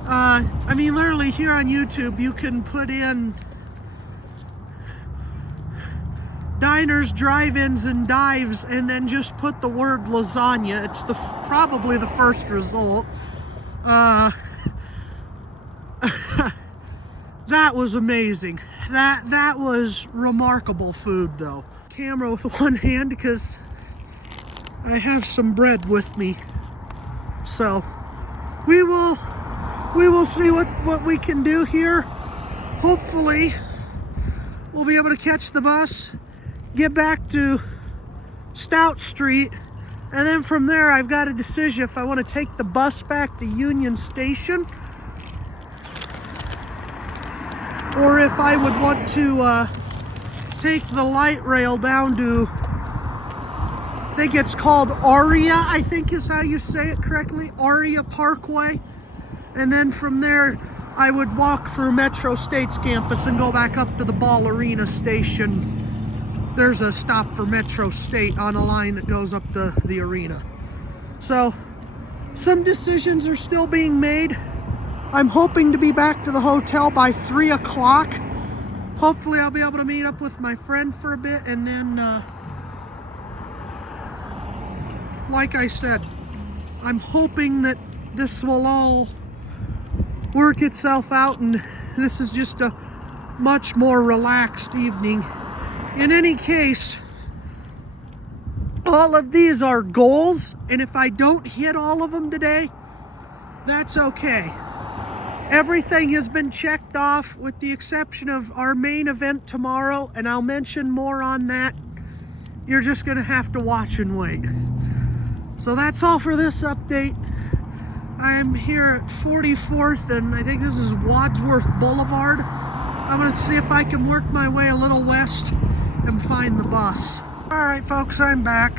I mean, literally here on YouTube, you can put in Diners, Drive-Ins, and Dives, and then just put the word lasagna. It's probably the first result. That was amazing. That was remarkable food, though. Camera with one hand because I have some bread with me. So we will see what we can do here. Hopefully we'll be able to catch the bus, get back to Stout Street, and then from there I've got a decision if I want to take the bus back to Union Station or if I would want to take the light rail down to, I think it's called Aria, I think is how you say it correctly, Aria Parkway, and then from there I would walk through Metro States campus and go back up to the Ball Arena station. There's a stop for Metro State on a line that goes up to the arena. So, some decisions are still being made. I'm hoping to be back to the hotel by 3 o'clock. Hopefully I'll be able to meet up with my friend for a bit, and then, like I said, I'm hoping that this will all work itself out and this is just a much more relaxed evening. In any case, all of these are goals, and if I don't hit all of them today, that's okay. Everything has been checked off with the exception of our main event tomorrow, and I'll mention more on that. You're just gonna have to watch and wait. So that's all for this update. I'm here at 44th, and I think this is Wadsworth Boulevard. I'm gonna see if I can work my way a little west and find the bus. Alright folks, I'm back.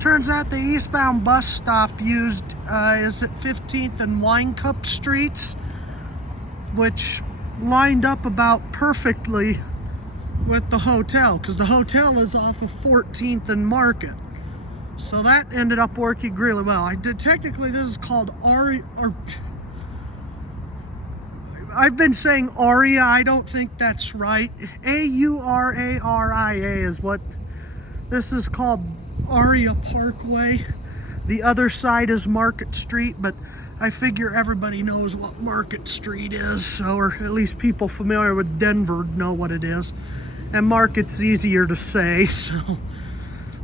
Turns out the eastbound bus stop used is at 15th and Wine Cup Streets, which lined up about perfectly with the hotel, because the hotel is off of 14th and Market. So that ended up working really well. Technically this is called I've been saying Aria. I don't think that's right. Auraria is what this is called. Aria Parkway. The other side is Market Street, but I figure everybody knows what Market Street is, so, or at least people familiar with Denver know what it is. And Market's easier to say, so.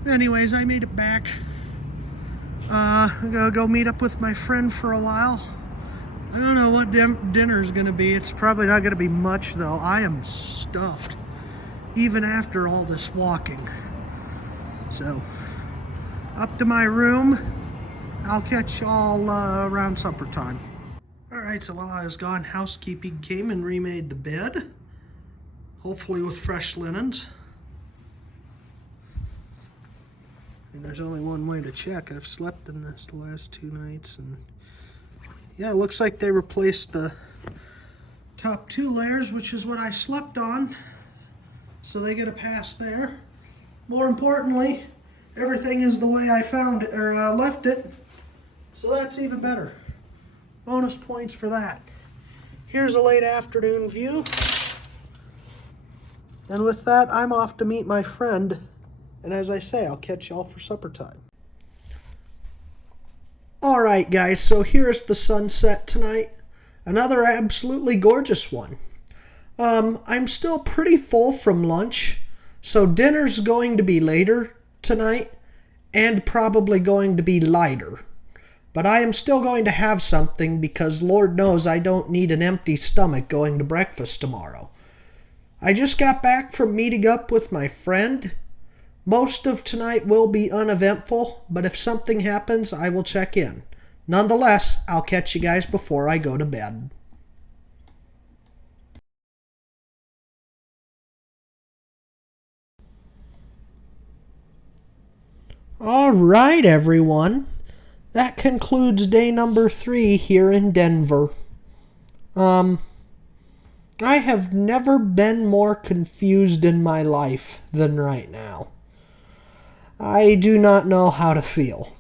Anyways, I made it back. I'm gonna go meet up with my friend for a while. I don't know what dinner's gonna be. It's probably not gonna be much, though. I am stuffed, even after all this walking. So, up to my room. I'll catch y'all around supper time. Alright, so while I was gone, housekeeping came and remade the bed. Hopefully with fresh linens. And there's only one way to check. I've slept in this the last 2 nights, and yeah, it looks like they replaced the top 2 layers, which is what I slept on. So they get a pass there. More importantly, everything is the way I found it, or left it. So that's even better. Bonus points for that. Here's a late afternoon view. And with that, I'm off to meet my friend. And as I say, I'll catch y'all for supper time. Alright guys, so here's the sunset tonight. Another absolutely gorgeous one. I'm still pretty full from lunch, so dinner's going to be later tonight, and probably going to be lighter. But I am still going to have something, because Lord knows I don't need an empty stomach going to breakfast tomorrow. I just got back from meeting up with my friend. Most of tonight will be uneventful, but if something happens, I will check in. Nonetheless, I'll catch you guys before I go to bed. All right, everyone. That concludes day number 3 here in Denver. I have never been more confused in my life than right now. I do not know how to feel.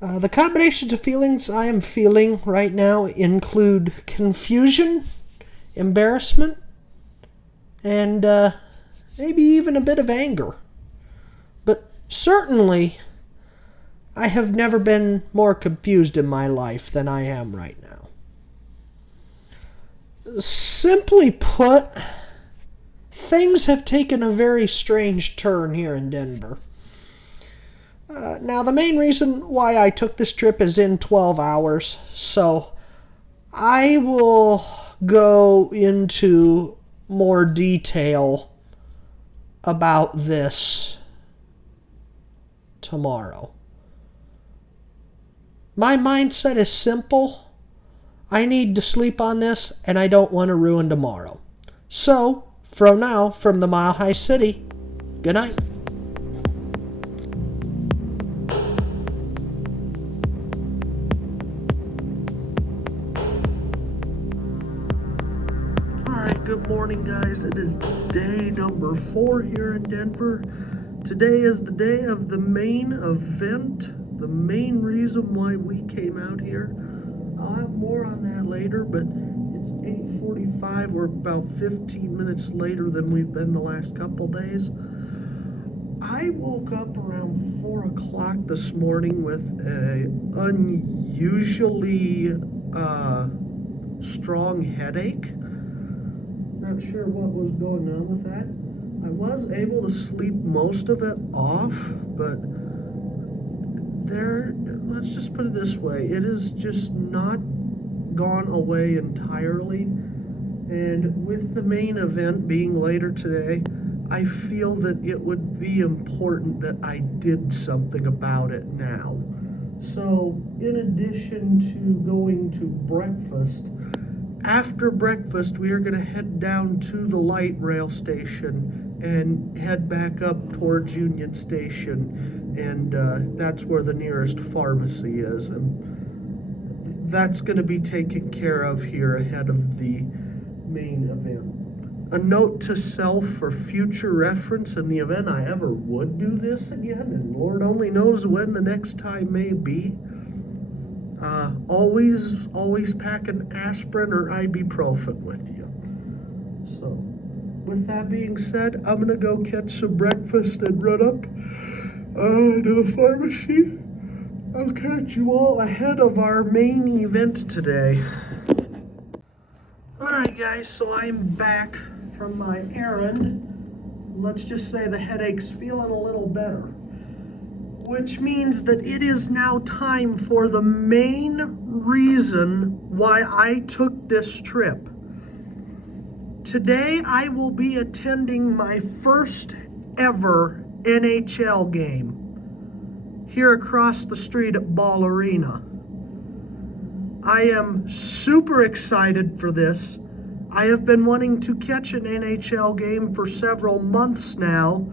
The combinations of feelings I am feeling right now include confusion, embarrassment, and maybe even a bit of anger. But certainly, I have never been more confused in my life than I am right now. Simply put, things have taken a very strange turn here in Denver. Now, the main reason why I took this trip is in 12 hours, so I will go into more detail about this tomorrow. My mindset is simple. I need to sleep on this, and I don't want to ruin tomorrow. So, for now, from the Mile High City, good night. Alright, good morning, guys. It is day number 4 here in Denver. Today is the day of the main event, the main reason why we came out here. I'll have more on that later, but it's 8:45. We're about 15 minutes later than we've been the last couple days. I woke up around 4 o'clock this morning with an unusually strong headache. Not sure what was going on with that. I was able to sleep most of it off, but let's just put it this way, it is just not gone away entirely. And with the main event being later today, I feel that it would be important that I did something about it now. So, in addition to going to breakfast, after breakfast, we are going to head down to the light rail station and head back up towards Union Station, and that's where the nearest pharmacy is, and that's going to be taken care of here ahead of the main event. A note to self for future reference in the event I ever would do this again, and Lord only knows when the next time may be. Always pack an aspirin or ibuprofen with you. So, with that being said, I'm gonna go catch some breakfast and run up to the pharmacy. I'll catch you all ahead of our main event today. Alright guys, so I'm back from my errand. Let's just say the headache's feeling a little better. Which means that it is now time for the main reason why I took this trip. Today I will be attending my first ever NHL game here across the street at Ball Arena. I am super excited for this. I have been wanting to catch an NHL game for several months now,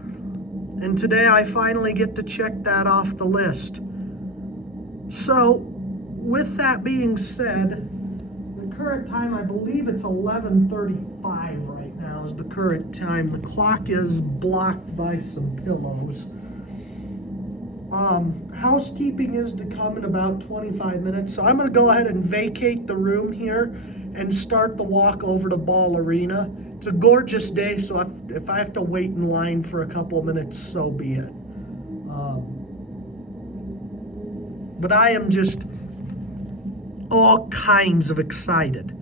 and today I finally get to check that off the list. So, with that being said, the current time, I believe it's 11:35 right now is the current time. The clock is blocked by some pillows. Housekeeping is to come in about 25 minutes, so I'm going to go ahead and vacate the room here and start the walk over to Ball Arena. It's a gorgeous day, so if I have to wait in line for a couple of minutes, so be it. But I am just all kinds of excited.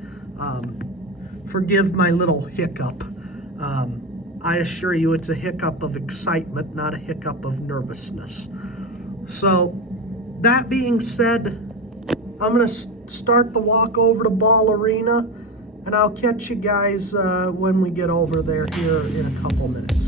Forgive my little hiccup. I assure you it's a hiccup of excitement, not a hiccup of nervousness. So, that being said, I'm going to start the walk over to Ball Arena, and I'll catch you guys when we get over there here in a couple minutes.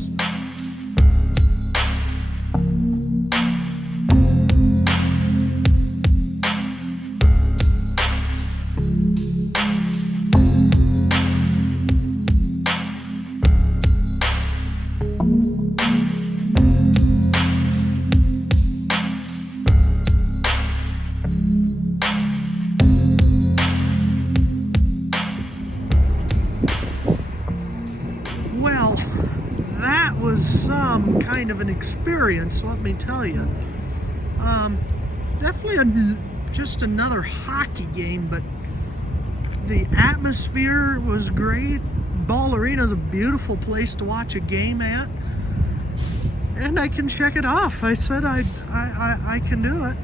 Well, that was some kind of an experience, let me tell you. Definitely just another hockey game, but the atmosphere was great. Ball Arena is a beautiful place to watch a game at, and I can check it off. I said I can do it.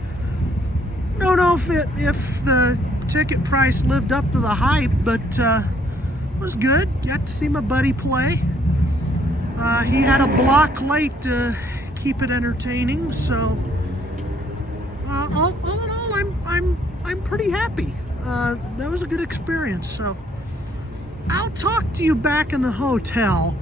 Don't know if the ticket price lived up to the hype, but it was good. Got to see my buddy play. He had a block late to keep it entertaining, so all in all, I'm pretty happy. That was a good experience. So I'll talk to you back in the hotel.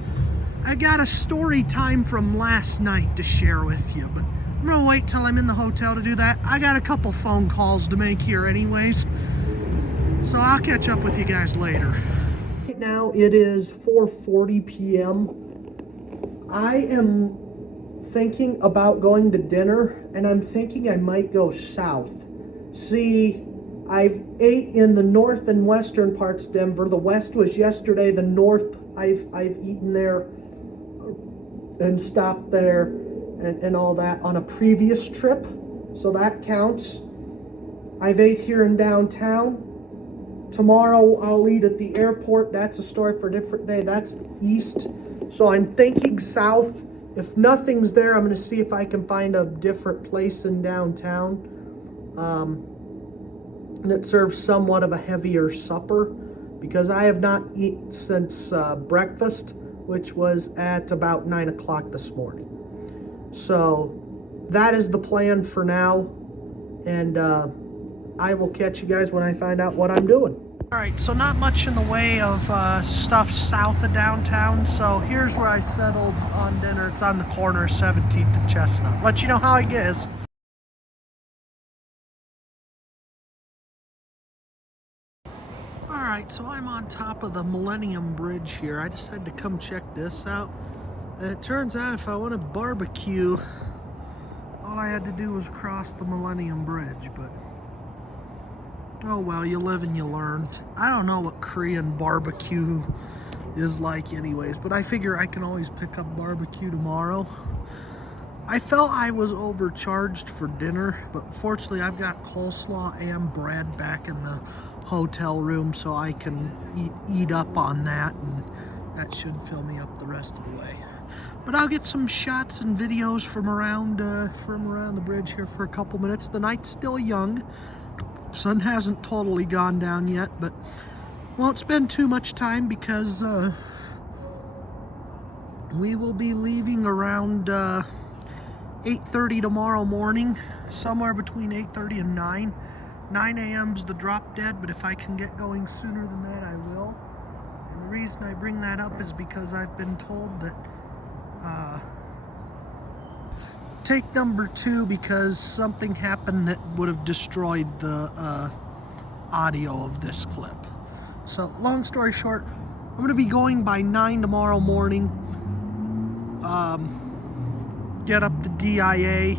I got a story time from last night to share with you, but I'm gonna wait till I'm in the hotel to do that. I got a couple phone calls to make here anyways, so I'll catch up with you guys later. Right now it is 4:40 p.m. I am thinking about going to dinner, and I'm thinking I might go south. See, I've ate in the north and western parts of Denver. The west was yesterday. The north, I've eaten there and stopped there and all that on a previous trip, so that counts. I've ate here in downtown. Tomorrow I'll eat at the airport. That's a story for a different day. That's east. So I'm thinking south. If nothing's there, I'm going to see if I can find a different place in downtown that serves somewhat of a heavier supper, because I have not eaten since breakfast, which was at about 9 o'clock this morning. So that is the plan for now, and I will catch you guys when I find out what I'm doing. Alright, so not much in the way of stuff south of downtown, so here's where I settled on dinner. It's on the corner of 17th and Chestnut. Let you know how it is. Alright, so I'm on top of the Millennium Bridge here. I decided to come check this out. And it turns out if I want to barbecue, all I had to do was cross the Millennium Bridge, but oh well, you live and you learn. I don't know what Korean barbecue is like anyways, but I figure I can always pick up barbecue tomorrow. I felt I was overcharged for dinner, but fortunately I've got coleslaw and bread back in the hotel room, so I can eat up on that, and that should fill me up the rest of the way. But I'll get some shots and videos from around the bridge here for a couple minutes. The night's still young. Sun hasn't totally gone down yet, but won't spend too much time because we will be leaving around 8:30 tomorrow morning, somewhere between 8:30 and 9. 9 a.m.'s the drop dead, but if I can get going sooner than that, I will. And the reason I bring that up is because I've been told that take number 2 because something happened that would have destroyed the audio of this clip. So long story short, I'm going to be going by 9 tomorrow morning. Get up to DIA.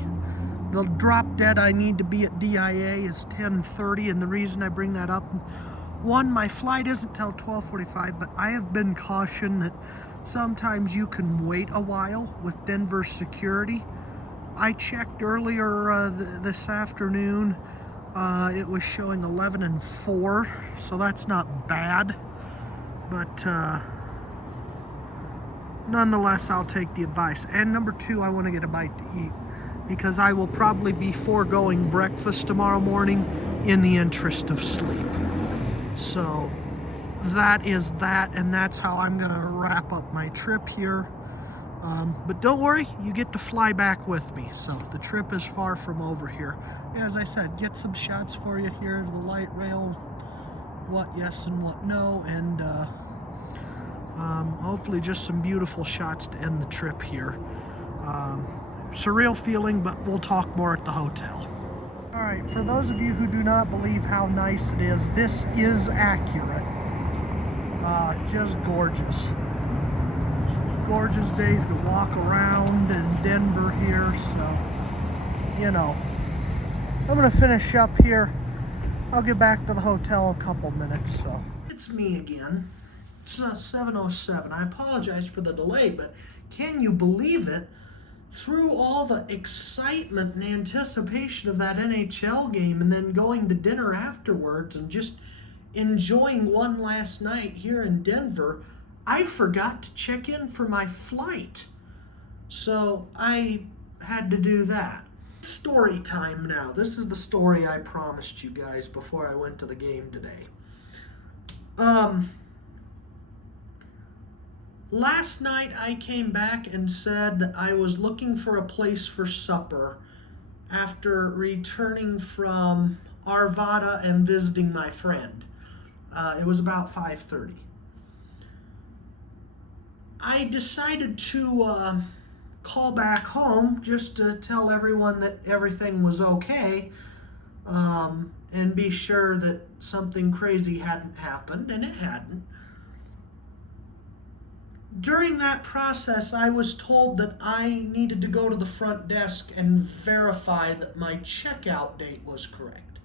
The drop dead I need to be at DIA is 10:30, and the reason I bring that up, one, my flight isn't till 12:45, but I have been cautioned that sometimes you can wait a while with Denver security. I checked earlier this afternoon. It was showing 11 and 4, so that's not bad. But nonetheless, I'll take the advice. And number 2, I want to get a bite to eat because I will probably be foregoing breakfast tomorrow morning in the interest of sleep. So that is that, and that's how I'm going to wrap up my trip here. But don't worry, you get to fly back with me, so the trip is far from over here. As I said, get some shots for you here, the light rail, what yes and what no, and hopefully just some beautiful shots to end the trip here. Surreal feeling, but we'll talk more at the hotel. All right, for those of you who do not believe how nice it is, this is accurate. Just gorgeous. Gorgeous day to walk around in Denver here, so, you know. I'm gonna finish up here. I'll get back to the hotel a couple minutes, so. It's me again. It's 7:07. I apologize for the delay, but can you believe it? Through all the excitement and anticipation of that NHL game and then going to dinner afterwards and just enjoying one last night here in Denver, I forgot to check in for my flight. So I had to do that. Story time now. This is the story I promised you guys before I went to the game today. Last night I came back and said I was looking for a place for supper after returning from Arvada and visiting my friend. It was about 5:30. I decided to call back home just to tell everyone that everything was okay, and be sure that something crazy hadn't happened, and it hadn't. During that process, I was told that I needed to go to the front desk and verify that my checkout date was correct.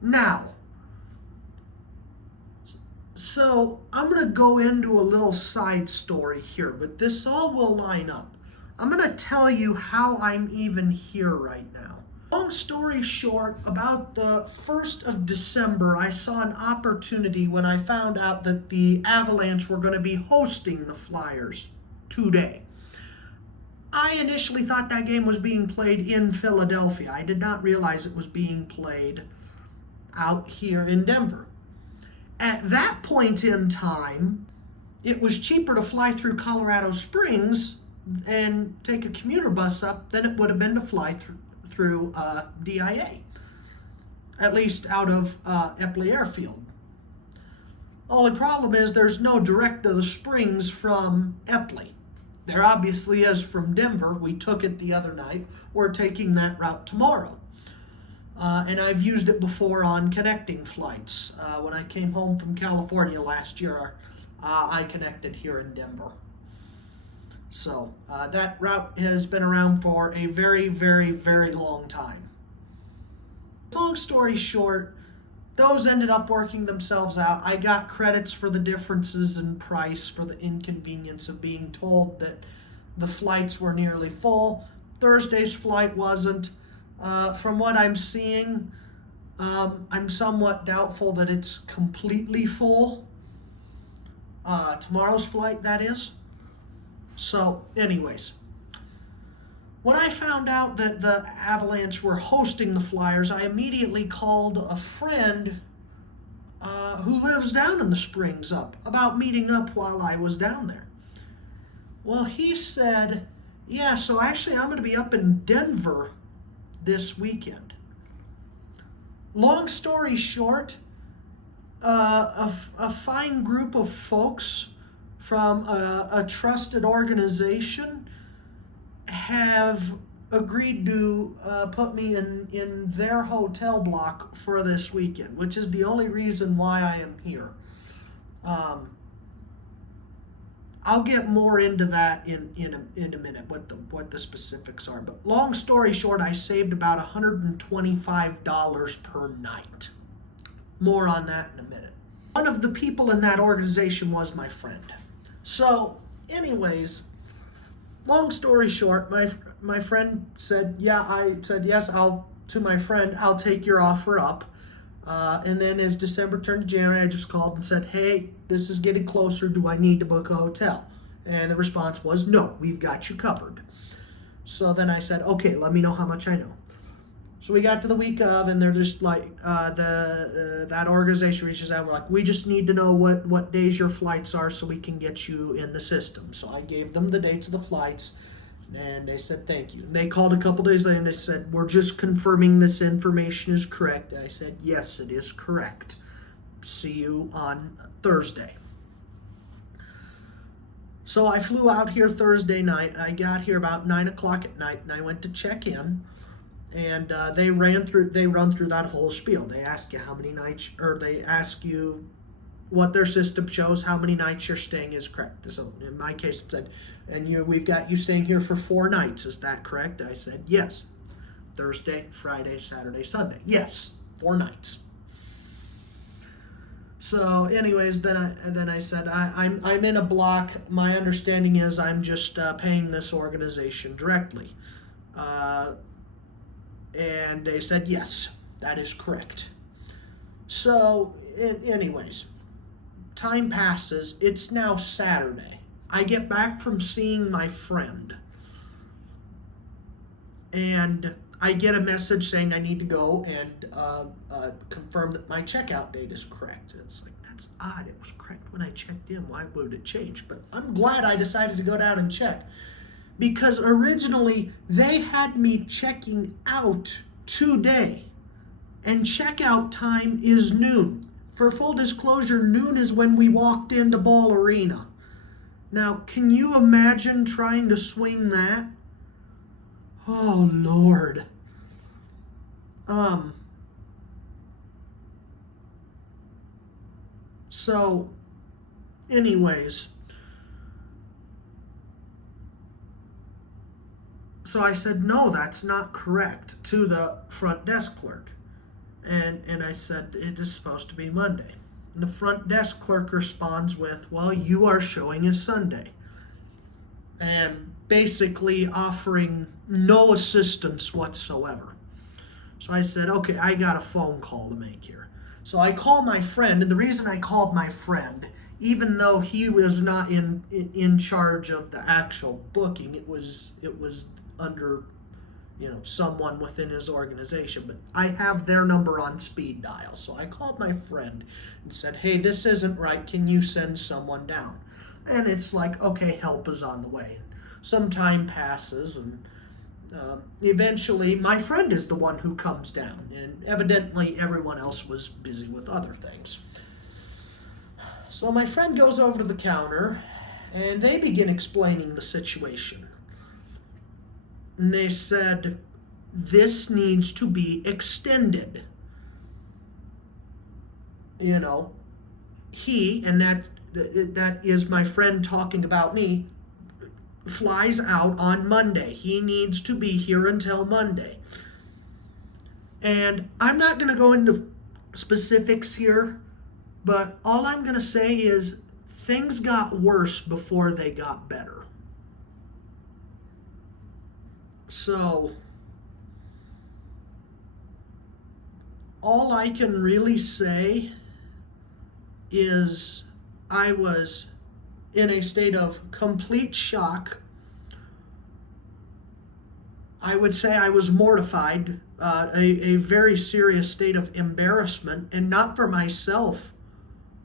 Now, so I'm going to go into a little side story here, but this all will line up. I'm going to tell you how I'm even here right now. Long story short, about the 1st of December, I saw an opportunity when I found out that the Avalanche were going to be hosting the Flyers today. I initially thought that game was being played in Philadelphia. I did not realize it was being played out here in Denver. At that point in time, it was cheaper to fly through Colorado Springs and take a commuter bus up than it would have been to fly through DIA, at least out of Epley Airfield. Only problem is there's no direct to the Springs from Epley. There obviously is from Denver. We took it the other night. We're taking that route tomorrow. And I've used it before on connecting flights. When I came home from California last year, I connected here in Denver. So that route has been around for a very, very, very long time. Long story short, those ended up working themselves out. I got credits for the differences in price for the inconvenience of being told that the flights were nearly full Thursday's flight wasn't. From what I'm seeing, I'm somewhat doubtful that it's completely full. Tomorrow's flight, that is. So, anyways, when I found out that the Avalanche were hosting the Flyers, I immediately called a friend who lives down in the Springs about meeting up while I was down there. Well, he said, yeah, so actually I'm going to be up in Denver this weekend. Long story short, a fine group of folks from a trusted organization have agreed to put me in their hotel block for this weekend, which is the only reason why I am here. I'll get more into that in a minute, what the specifics are. But long story short, I saved about $125 per night. More on that in a minute. One of the people in that organization was my friend. So, anyways, long story short, my friend said, yeah, I said, yes, to my friend, I'll take your offer up. And then as December turned to January, I just called and said, hey, this is getting closer. Do I need to book a hotel? And the response was, no, we've got you covered. So then I said, okay, let me know how much I know. So we got to the week of, and they're just like, that organization reaches out. We're like, we just need to know what days your flights are so we can get you in the system. So I gave them the dates of the flights, and they said, thank you. And they called a couple days later, and they said, we're just confirming this information is correct. And I said, yes, it is correct. See you on Thursday. So I flew out here Thursday night. I got here about 9 o'clock at night, and I went to check in. And they run through that whole spiel. They ask you how many nights, or they ask you what their system shows, how many nights you're staying is correct. So in my case, it said, and we've got you staying here for 4 nights. Is that correct? I said, yes. Thursday, Friday, Saturday, Sunday. Yes, 4 nights. So, anyways, then I said, I'm in a block. My understanding is I'm just paying this organization directly. And they said, yes, that is correct. So, anyways, time passes. It's now Saturday. I get back from seeing my friend. And I get a message saying I need to go and confirm that my checkout date is correct. It's like, that's odd. It was correct when I checked in. Why would it change? But I'm glad I decided to go down and check. Because originally they had me checking out today, and checkout time is noon. For full disclosure, noon is when we walked into Ball Arena. Now, can you imagine trying to swing that? Oh, Lord. So, anyways, so I said, no, that's not correct, to the front desk clerk. And I said, it is supposed to be Monday. And the front desk clerk responds with, well, you are showing as Sunday. And basically offering no assistance whatsoever. So I said, okay, I got a phone call to make here. So I call my friend, and the reason I called my friend, even though he was not in charge of the actual booking, it was under, someone within his organization. But I have their number on speed dial. So I called my friend and said, hey, this isn't right. Can you send someone down? And it's like, okay, help is on the way. Some time passes, and eventually my friend is the one who comes down. And evidently everyone else was busy with other things. So my friend goes over to the counter, and they begin explaining the situation. And they said, this needs to be extended. He, and that is my friend talking about me, flies out on Monday. He needs to be here until Monday. And I'm not going to go into specifics here, but all I'm going to say is things got worse before they got better. So, all I can really say is I was in a state of complete shock. I would say I was mortified, a very serious state of embarrassment, and not for myself,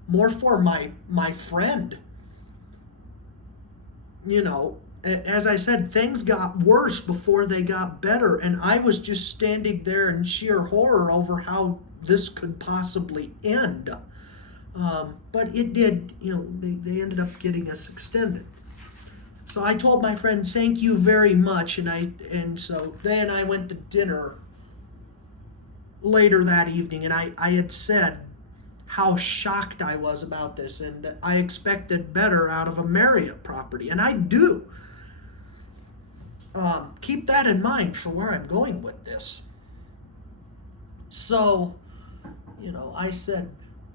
more for my friend. You know, as I said, things got worse before they got better, and I was just standing there in sheer horror over how this could possibly end. But it did, they ended up getting us extended. So I told my friend, thank you very much, and so they and I went to dinner later that evening, and I had said how shocked I was about this and that I expected better out of a Marriott property, and I do. Keep that in mind for where I'm going with this. So, I said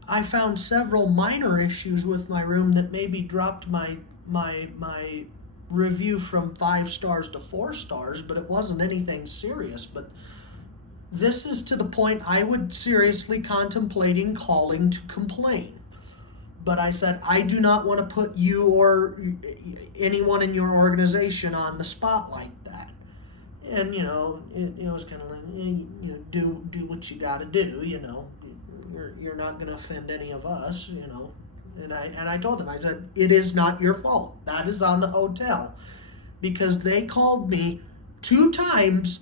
I found several minor issues with my room that maybe dropped my review from 5 stars to 4 stars, but it wasn't anything serious. But this is to the point I would seriously contemplating calling to complain. But I said, I do not want to put you or anyone in your organization on the spot like that. And, it was kind of like, do what you got to do, You're not going to offend any of us, And I told them, I said, it is not your fault. That is on the hotel. Because they called me 2 times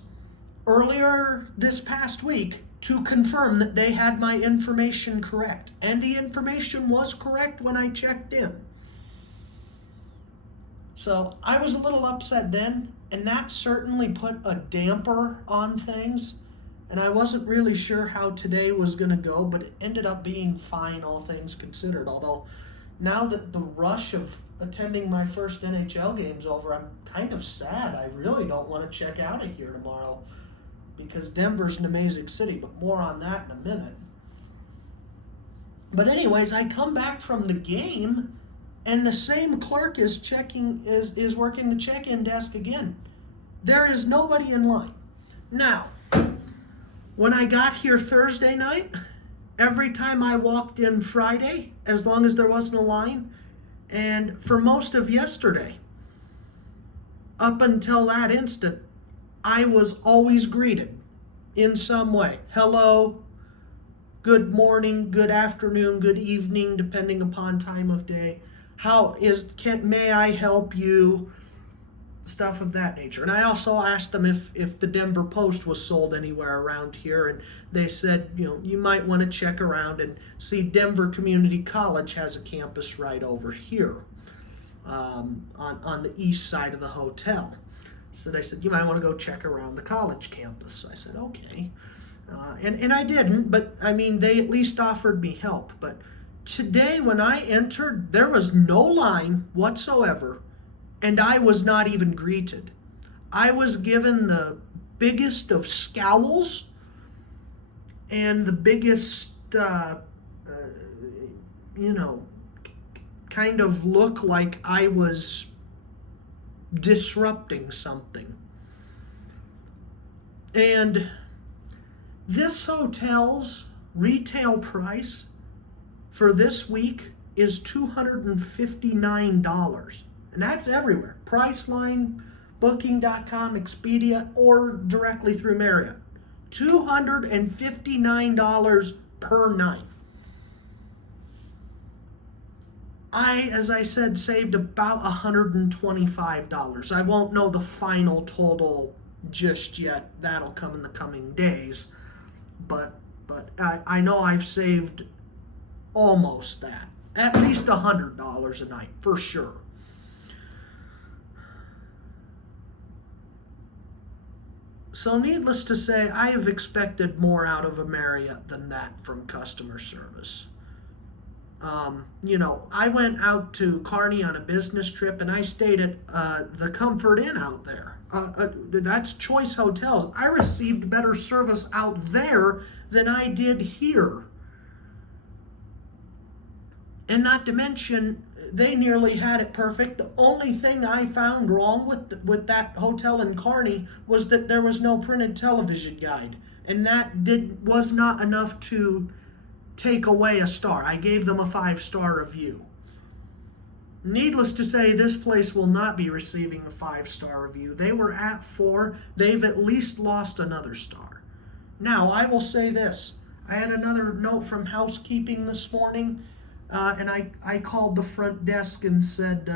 earlier this past week to confirm that they had my information correct. And the information was correct when I checked in. So I was a little upset then, and that certainly put a damper on things. And I wasn't really sure how today was going to go, but it ended up being fine, all things considered. Although, now that the rush of attending my first NHL game's over, I'm kind of sad. I really don't want to check out of here tomorrow, because Denver's an amazing city, but more on that in a minute. But anyways, I come back from the game, and the same clerk is working the check-in desk again. There is nobody in line. Now, when I got here Thursday night, every time I walked in Friday, as long as there wasn't a line, and for most of yesterday, up until that instant, I was always greeted in some way. Hello, good morning, good afternoon, good evening, depending upon time of day. May I help you? Stuff of that nature. And I also asked them if the Denver Post was sold anywhere around here, and they said, you might want to check around and see Denver Community College has a campus right over here on the east side of the hotel. So they said, you might want to go check around the college campus. So I said, okay. And I didn't, but I mean, they at least offered me help. But today when I entered, there was no line whatsoever, and I was not even greeted. I was given the biggest of scowls and the biggest, kind of look like I was disrupting something. And this hotel's retail price for this week is $259. And that's everywhere. Priceline, Booking.com, Expedia, or directly through Marriott. $259 per night. As I said, saved about $125. I won't know the final total just yet. That'll come in the coming days. But I know I've saved almost that. At least $100 a night, for sure. So needless to say, I have expected more out of a Marriott than that from customer service. I went out to Kearney on a business trip, and I stayed at the Comfort Inn out there. That's Choice Hotels. I received better service out there than I did here. And not to mention, they nearly had it perfect. The only thing I found wrong with that hotel in Kearney was that there was no printed television guide, and that was not enough to take away a star. I gave them a 5-star review. Needless to say, this place will not be receiving a 5-star review. They were at 4. They've at least lost another star. Now, I will say this. I had another note from housekeeping this morning, and I called the front desk and said,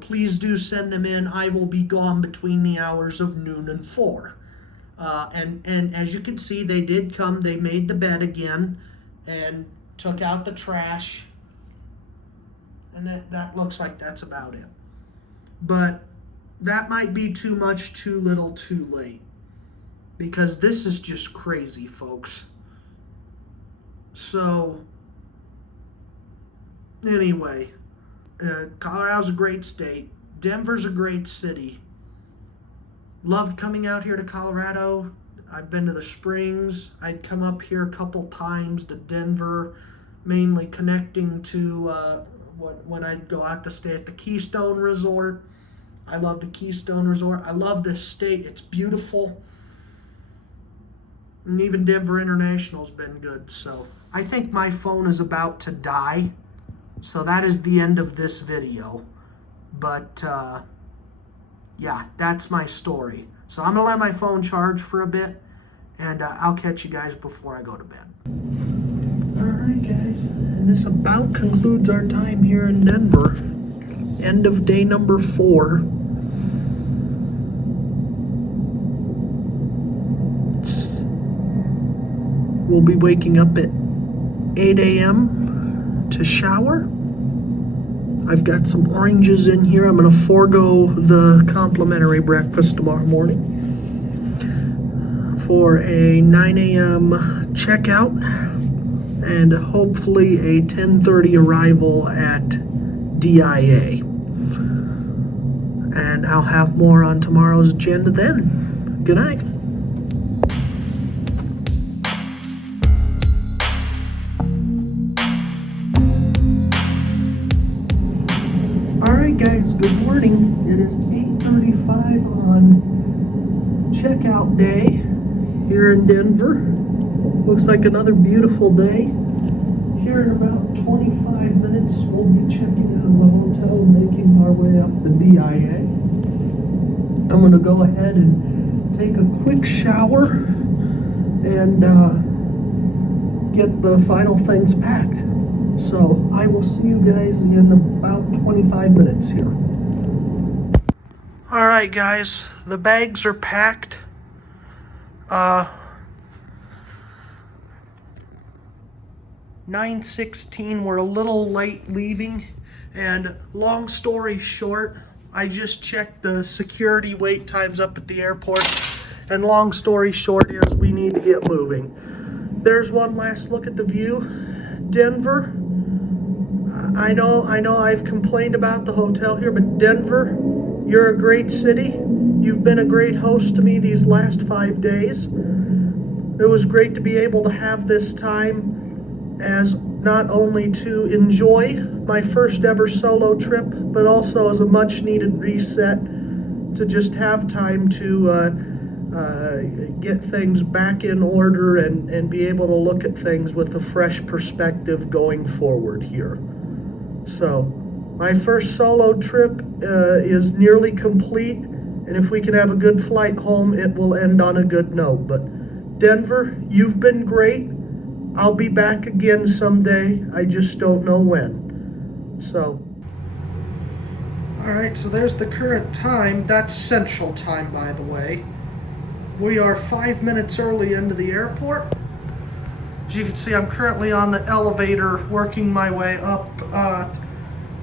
please do send them in. I will be gone between the hours of noon and 4. And as you can see, they did come. They made the bed again and took out the trash. And that looks like that's about it. But that might be too much, too little, too late. Because this is just crazy, folks. So, anyway, Colorado's a great state. Denver's a great city. Loved coming out here to Colorado. I've been to the Springs. I'd come up here a couple times to Denver, mainly connecting to when I'd go out to stay at the Keystone Resort. I love the Keystone Resort. I love this state. It's beautiful. And even Denver International's been good. So I think my phone is about to die. So that is the end of this video. But yeah, that's my story. So I'm going to let my phone charge for a bit. And I'll catch you guys before I go to bed. Alright guys, and this about concludes our time here in Denver. End of day number 4. We'll be waking up at 8 a.m. to shower. I've got some oranges in here. I'm going to forego the complimentary breakfast tomorrow morning for a 9 a.m. checkout and hopefully a 10:30 arrival at DIA. And I'll have more on tomorrow's agenda then. Good night. Alright guys, good morning. It is 8:35 on checkout day here in Denver. Looks like another beautiful day. Here in about 25 minutes, we'll be checking out of the hotel and making our way up the DIA. I'm going to go ahead and take a quick shower and get the final things packed. So I will see you guys in about 25 minutes here. Alright guys, the bags are packed. 9:16, we're a little late leaving, and long story short, I just checked the security wait times up at the airport, and long story short is we need to get moving. There's one last look at the view. Denver, I know I've complained about the hotel here, but Denver, you're a great city. You've been a great host to me these last 5 days. It was great to be able to have this time as not only to enjoy my first ever solo trip, but also as a much needed reset to just have time to get things back in order and be able to look at things with a fresh perspective going forward here. So my first solo trip is nearly complete, and if we can have a good flight home, it will end on a good note. But Denver, you've been great. I'll be back again someday. I just don't know when. So, alright, so there's the current time. That's Central Time, by the way. We are 5 minutes early into the airport. As you can see, I'm currently on the elevator working my way up.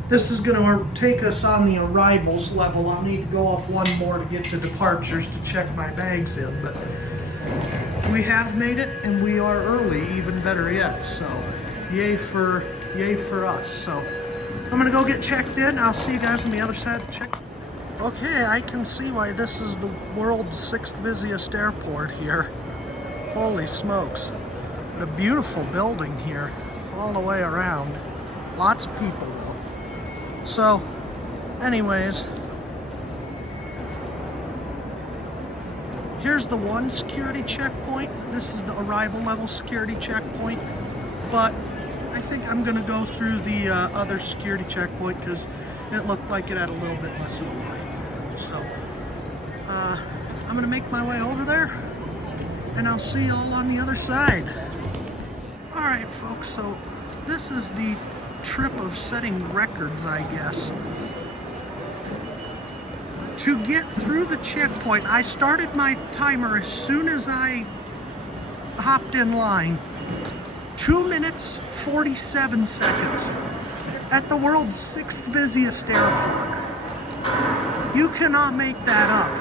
This is going to take us on the arrivals level. I'll need to go up one more to get to departures to check my bags in, but we have made it, and we are early, even better yet. So, yay for us. So, I'm gonna go get checked in. I'll see you guys on the other side of the check. Okay, I can see why this is the world's 6th busiest airport here. Holy smokes! What a beautiful building here. all the way around. Lots of people. So, anyways, here's the one security checkpoint. This is the arrival level security checkpoint. But I think I'm gonna go through the other security checkpoint because it looked like it had a little bit less of a line. So, I'm gonna make my way over there and I'll see y'all on the other side. Alright folks, so this is the trip of setting records, I guess. To get through the checkpoint, I started my timer as soon as I hopped in line. 2 minutes, 47 seconds at the world's 6th busiest airport. You cannot make that up.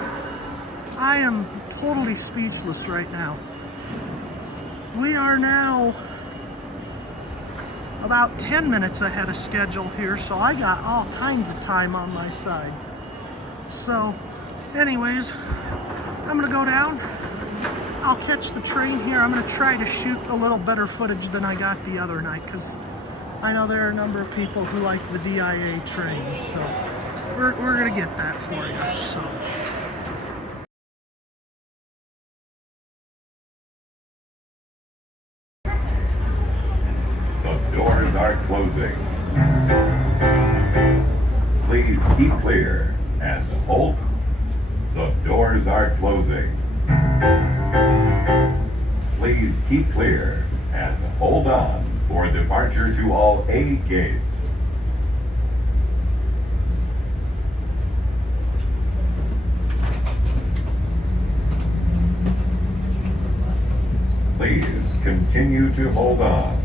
I am totally speechless right now. We are now about 10 minutes ahead of schedule here, so I got all kinds of time on my side. So, anyways, I'm gonna go down. I'll catch the train here. I'm gonna try to shoot a little better footage than I got the other night, because I know there are a number of people who like the DIA trains, so we're gonna get that for you. So. The doors are closing. Please keep clear and hold. The doors are closing. Please keep clear and hold on for departure to all A gates. Please continue to hold on.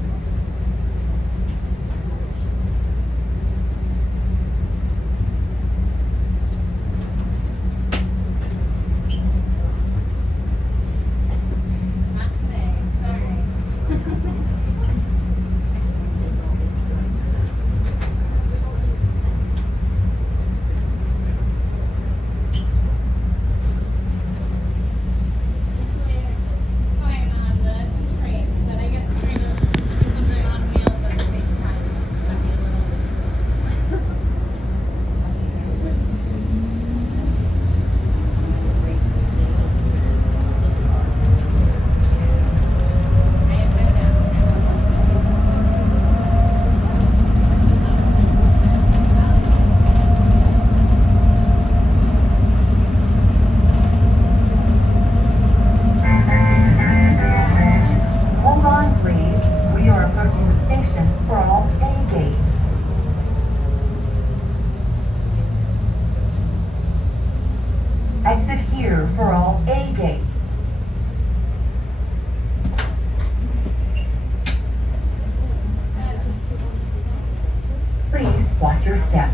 Exit here for all A gates. Please watch your step.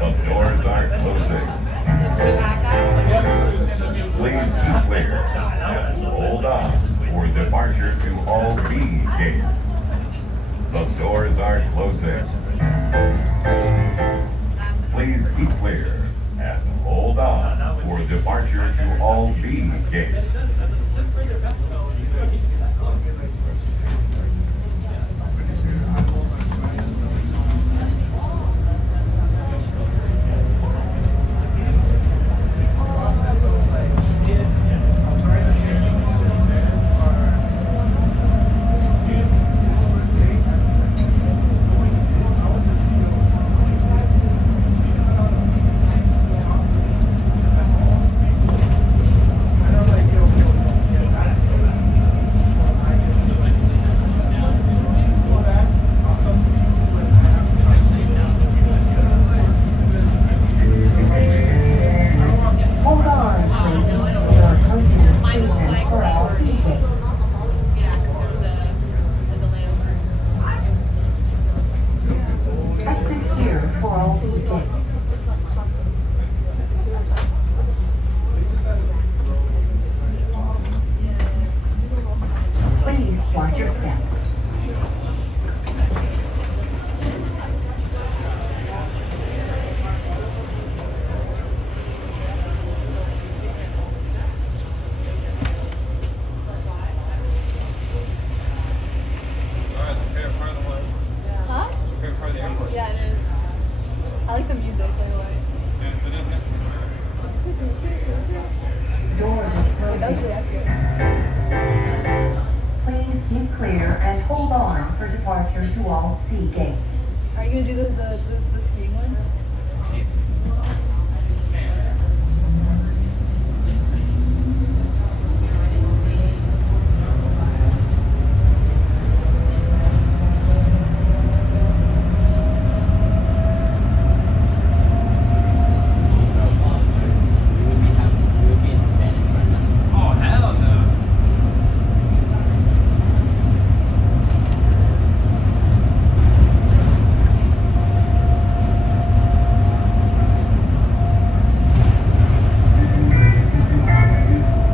The doors are closing. Please be clear and hold on for departure to all B gates. The doors are closing. Please keep clear and hold on for departure to all B gates. I like the music, by the way. Doors are That was closing. really accurate. Please keep clear and hold on for departure to all C gates. Are you gonna do the skiing one?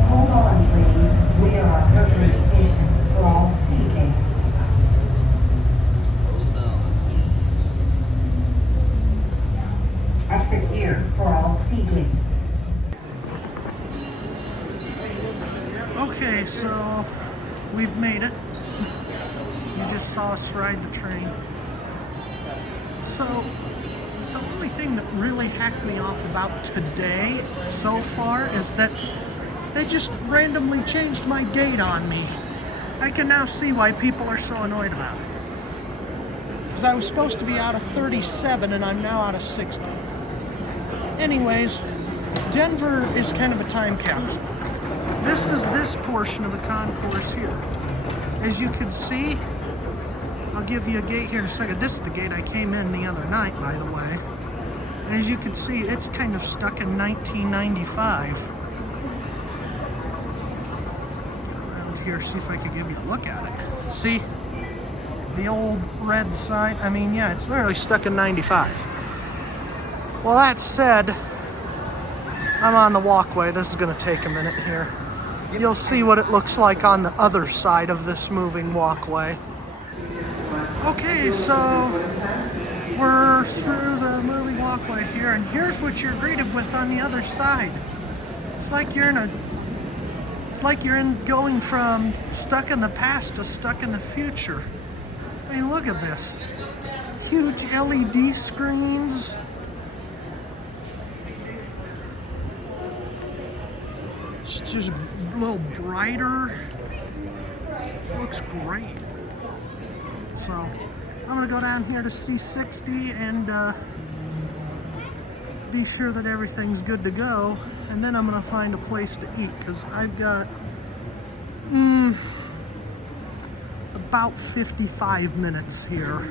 Hold on, please. We are approaching the station for all C gates. Exit here for all C gates. Okay, so we've made it. You just saw us ride the train. So the only thing that really hacked me off about today so far is that they just randomly changed my date on me. I can now see why people are so annoyed about it. Because I was supposed to be out of 37 and I'm now out of 60. Anyways, Denver is kind of a time capsule. This is this portion of the concourse here. As you can see, I'll give you a gate here in a second. This is the gate I came in the other night, by the way. And as you can see, it's kind of stuck in 1995. Around here, see if I could give you a look at it. See? The old red sign. I mean, yeah, it's literally stuck in 95. Well, that said, I'm on the walkway. This is going to take a minute here. You'll see what it looks like on the other side of this moving walkway. Okay, so we're through the moving walkway here, and here's what you're greeted with on the other side. It's like you're going from stuck in the past to stuck in the future. I mean, look at this. Huge LED screens. It's just a little brighter. Looks great. So I'm gonna go down here to C60 and be sure that everything's good to go, and then I'm gonna find a place to eat because I've got about 55 minutes here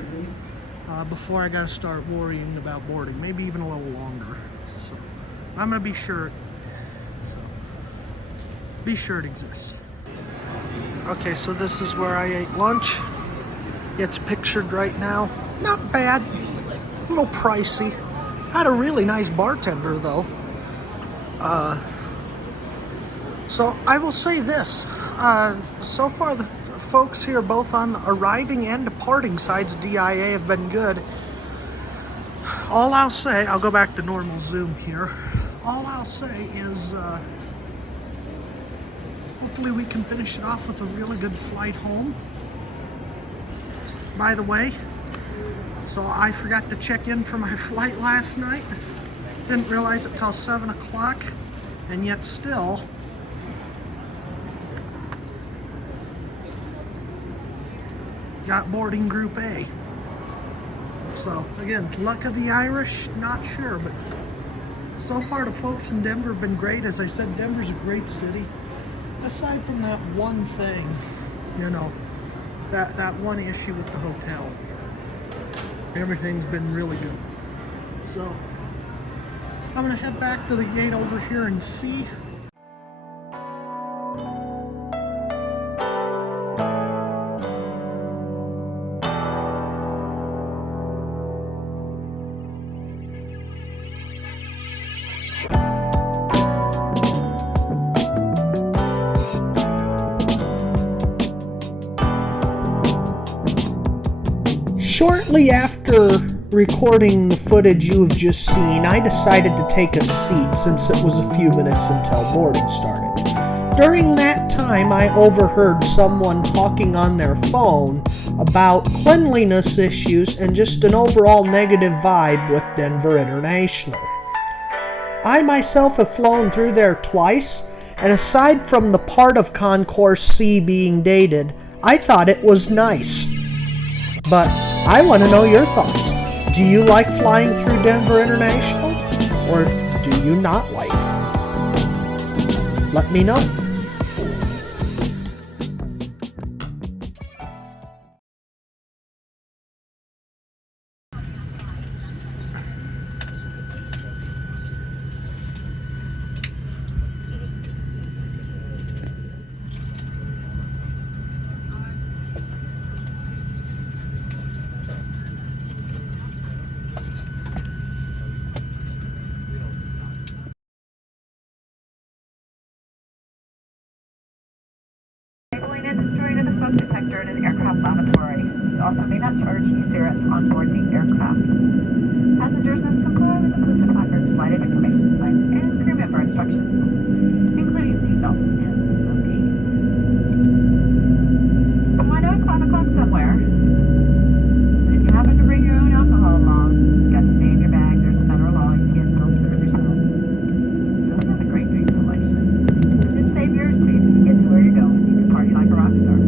before I gotta start worrying about boarding, maybe even a little longer. So I'm gonna be sure. So be sure it exists. Okay, so this is where I ate lunch. It's pictured right now. Not bad. A little pricey. Had a really nice bartender though. So I will say this. So far the folks here both on the arriving and departing sides of DIA have been good. All I'll say, I'll go back to normal zoom here. All I'll say is hopefully we can finish it off with a really good flight home. By the way, so I forgot to check in for my flight last night. Didn't realize it till 7 o'clock, and yet still got boarding group A. So again, luck of the Irish, not sure, but so far the folks in Denver have been great. As I said, Denver's a great city. Aside from that one thing, you know, that one issue with the hotel, everything's been really good. So I'm gonna head back to the gate over here and see. Shortly after recording the footage you have just seen, I decided to take a seat since it was a few minutes until boarding started. During that time, I overheard someone talking on their phone about cleanliness issues and just an overall negative vibe with Denver International. I myself have flown through there twice, and aside from the part of Concourse C being dated, I thought it was nice. But I want to know your thoughts. Do you like flying through Denver International? Or do you not like it? Let me know. Enabling and destroying of a smoke detector in an aircraft lavatory. You also may not charge e-cigarettes on board the aircraft. Passengers must comply with the list of placards, lighted information signs, and crew member instructions, including seatbelts and smoking. I know it's 5 o'clock somewhere, but if you happen to bring your own alcohol along, it's got to stay in your bag. There's a federal law. You can't self-serve yourself. So we have a great drink selection. Just save yours too till you get to where you're going. You can party like a rock star.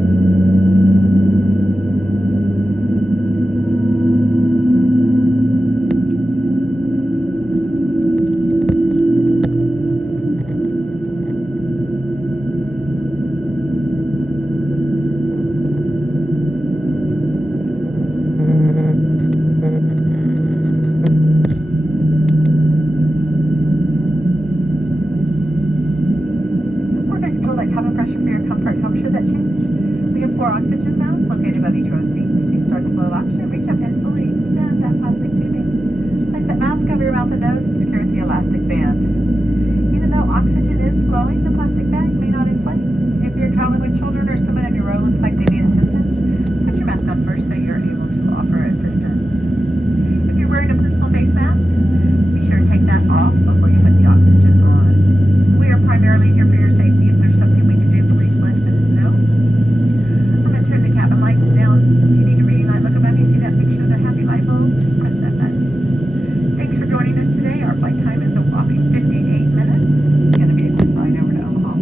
We're going to control that cabin pressure for your comfort. How should that change? We have 4 oxygen masks located above each row of seats. To start the flow of oxygen, reach up and fully extend that plastic tubing. Place that mask over your mouth and nose and secure with the elastic band. Even though oxygen is flowing, the plastic bag may not inflate. If you're traveling with children or someone in your row looks like they need assistance, put your mask on first so you're able to offer assistance. If you're wearing a personal face mask, be sure to take that off before you put the oxygen on. We are primarily here for your safety. If there's something we can do, please let us know. I'm going to turn the cabin lights down. If you need a reading light, look above you. See that picture of the happy light bulb? Just press that button. Thanks for joining us today. Our flight time is a whopping 58 minutes. It's going to be a quick ride over to Omaha.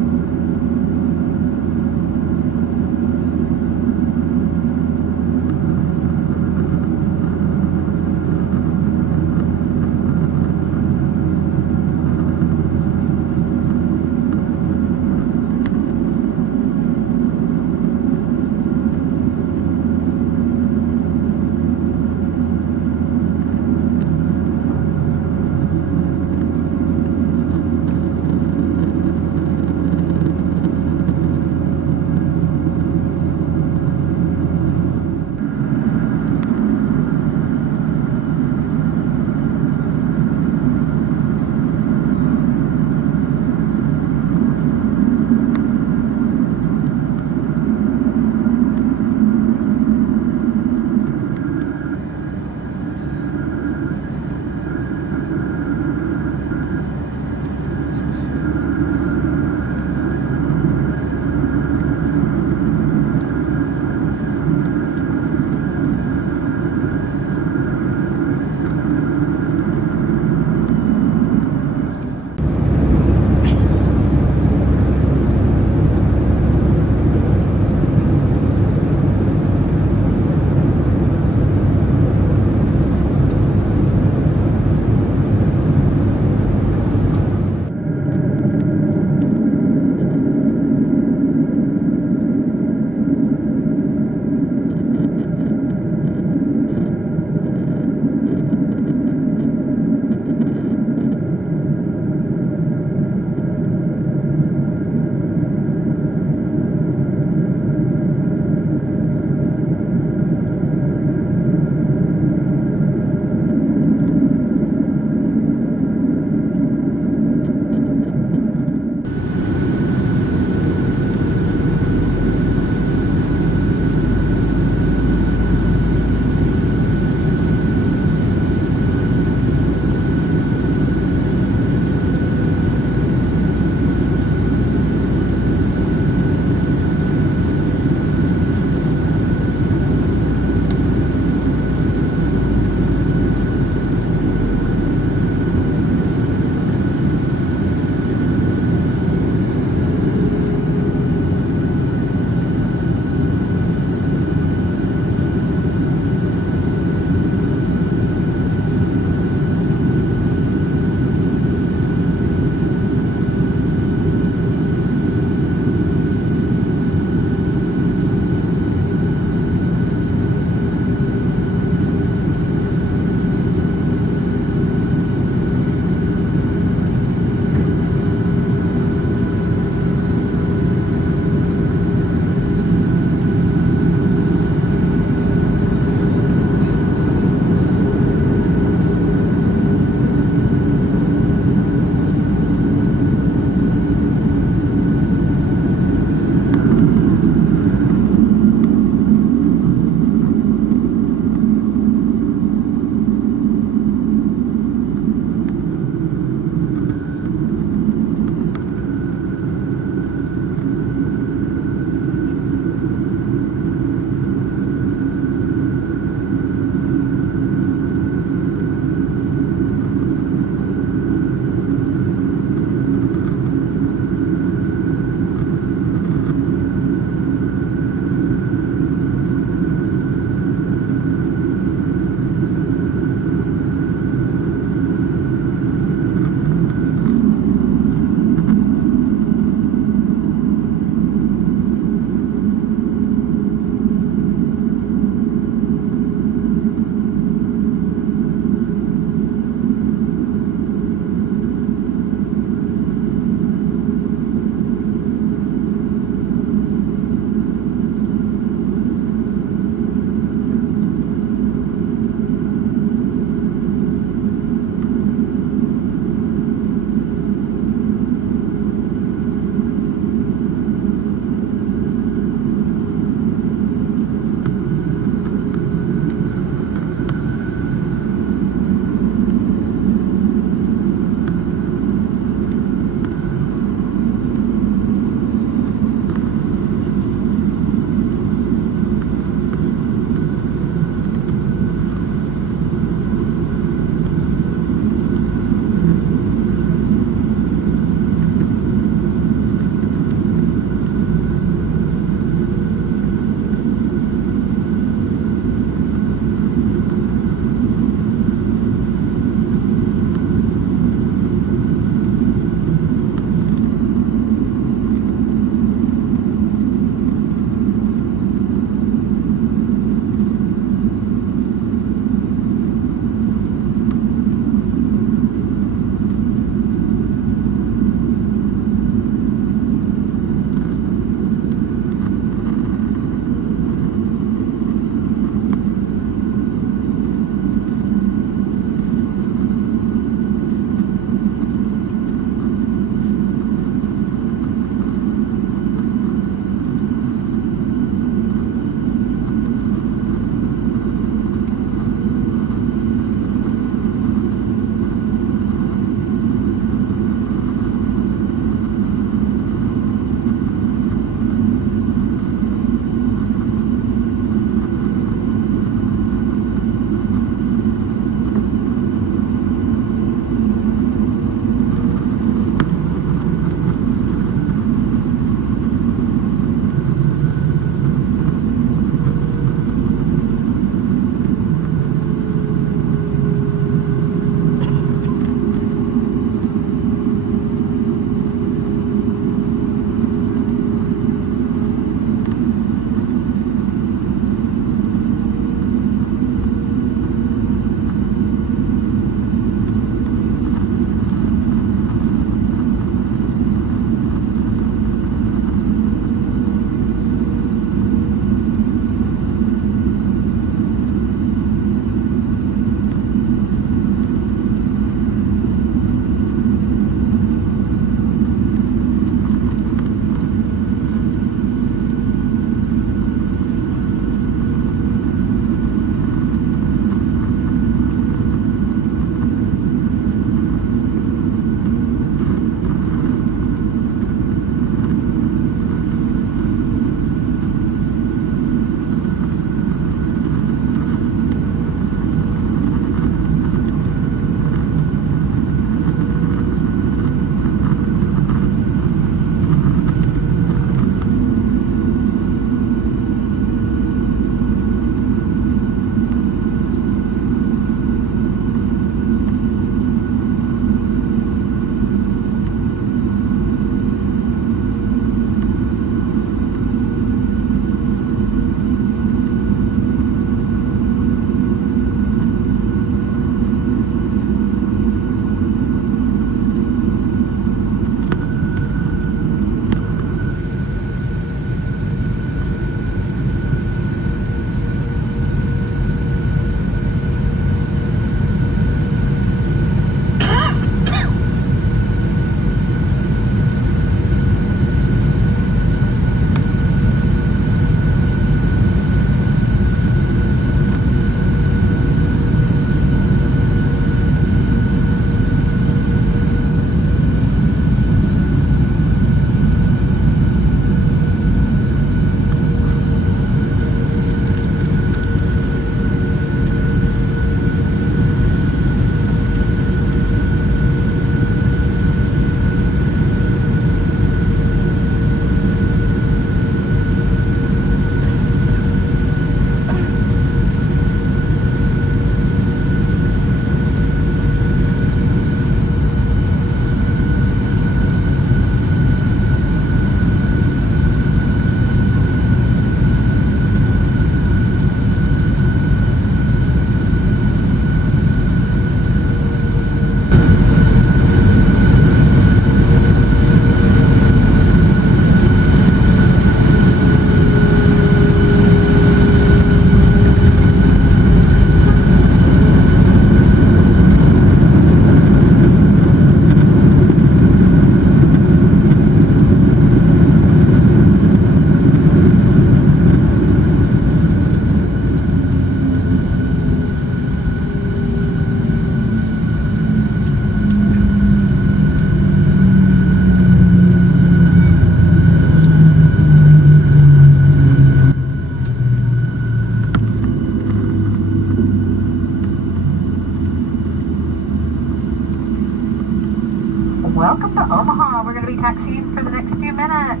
Welcome to Omaha. We're going to be taxiing for the next few minutes.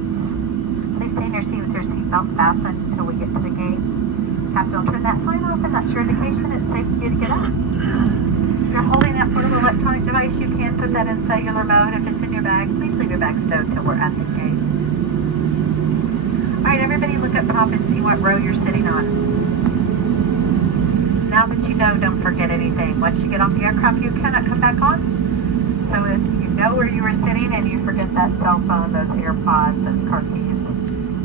Please stay in your seat with your seatbelt fastened until we get to the gate. Captain will turn that sign off, and that's your indication it's safe for you to get out. If you're holding that portable electronic device, you can put that in cellular mode. If it's in your bag, please leave your bag stowed till we're at the gate. Alright, everybody look up top and see what row you're sitting on. Now that you know, don't forget anything. Once you get off the aircraft, you cannot come back on. So if you know where you were sitting and you forget that cell phone, those AirPods, those car keys,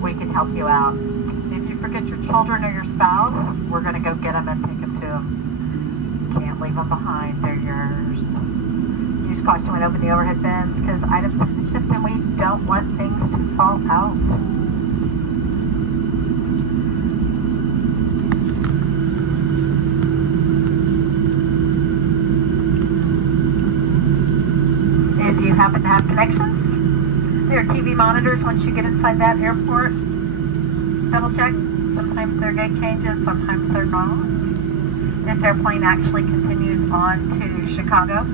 we can help you out. If you forget your children or your spouse, we're going to go get them and take them to them. Can't leave them behind. They're yours. Use caution when opening the overhead bins because items tend to shift and we don't want things to fall out. If you happen to have connections, there are TV monitors once you get inside that airport. Double check. Sometimes they're gate changes, sometimes they're not. This airplane actually continues on to Chicago.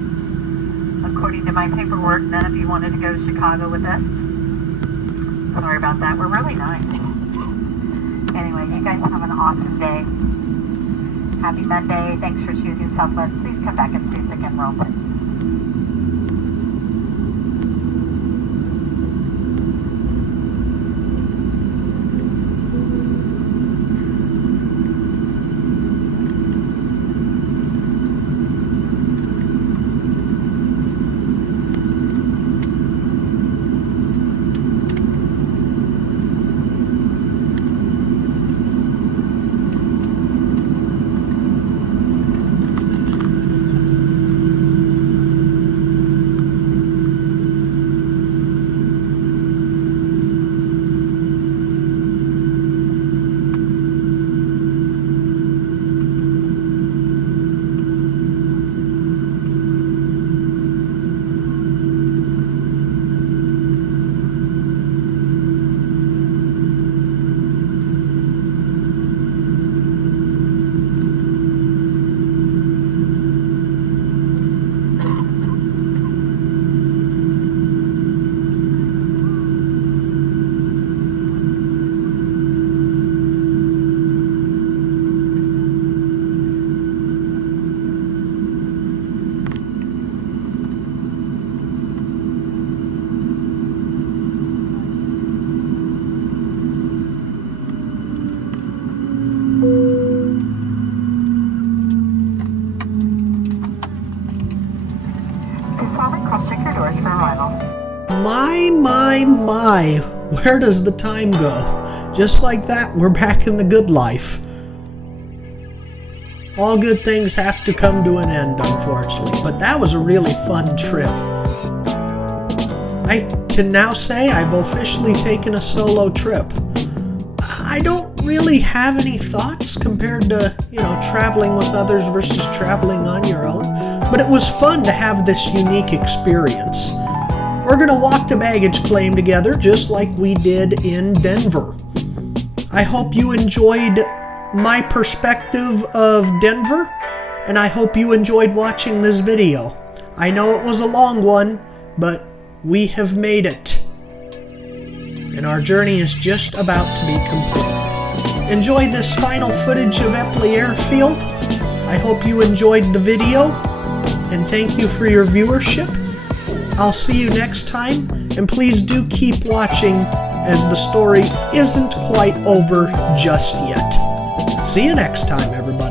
According to my paperwork, none of you wanted to go to Chicago with us. Sorry about that. We're really nice. Anyway, you guys have an awesome day. Happy Monday. Thanks for choosing Southwest. Please come back and see us again real quick. My, where does the time go? Just like that, we're back in the good life. All good things have to come to an end, unfortunately, but that was a really fun trip. I can now say I've officially taken a solo trip. I don't really have any thoughts compared to, traveling with others versus traveling on your own, but it was fun to have this unique experience. We're going to walk the baggage claim together just like we did in Denver. I hope you enjoyed my perspective of Denver, and I hope you enjoyed watching this video. I know it was a long one, but we have made it. And our journey is just about to be complete. Enjoy this final footage of Epley Airfield. I hope you enjoyed the video, and thank you for your viewership. I'll see you next time, and please do keep watching as the story isn't quite over just yet. See you next time, everybody.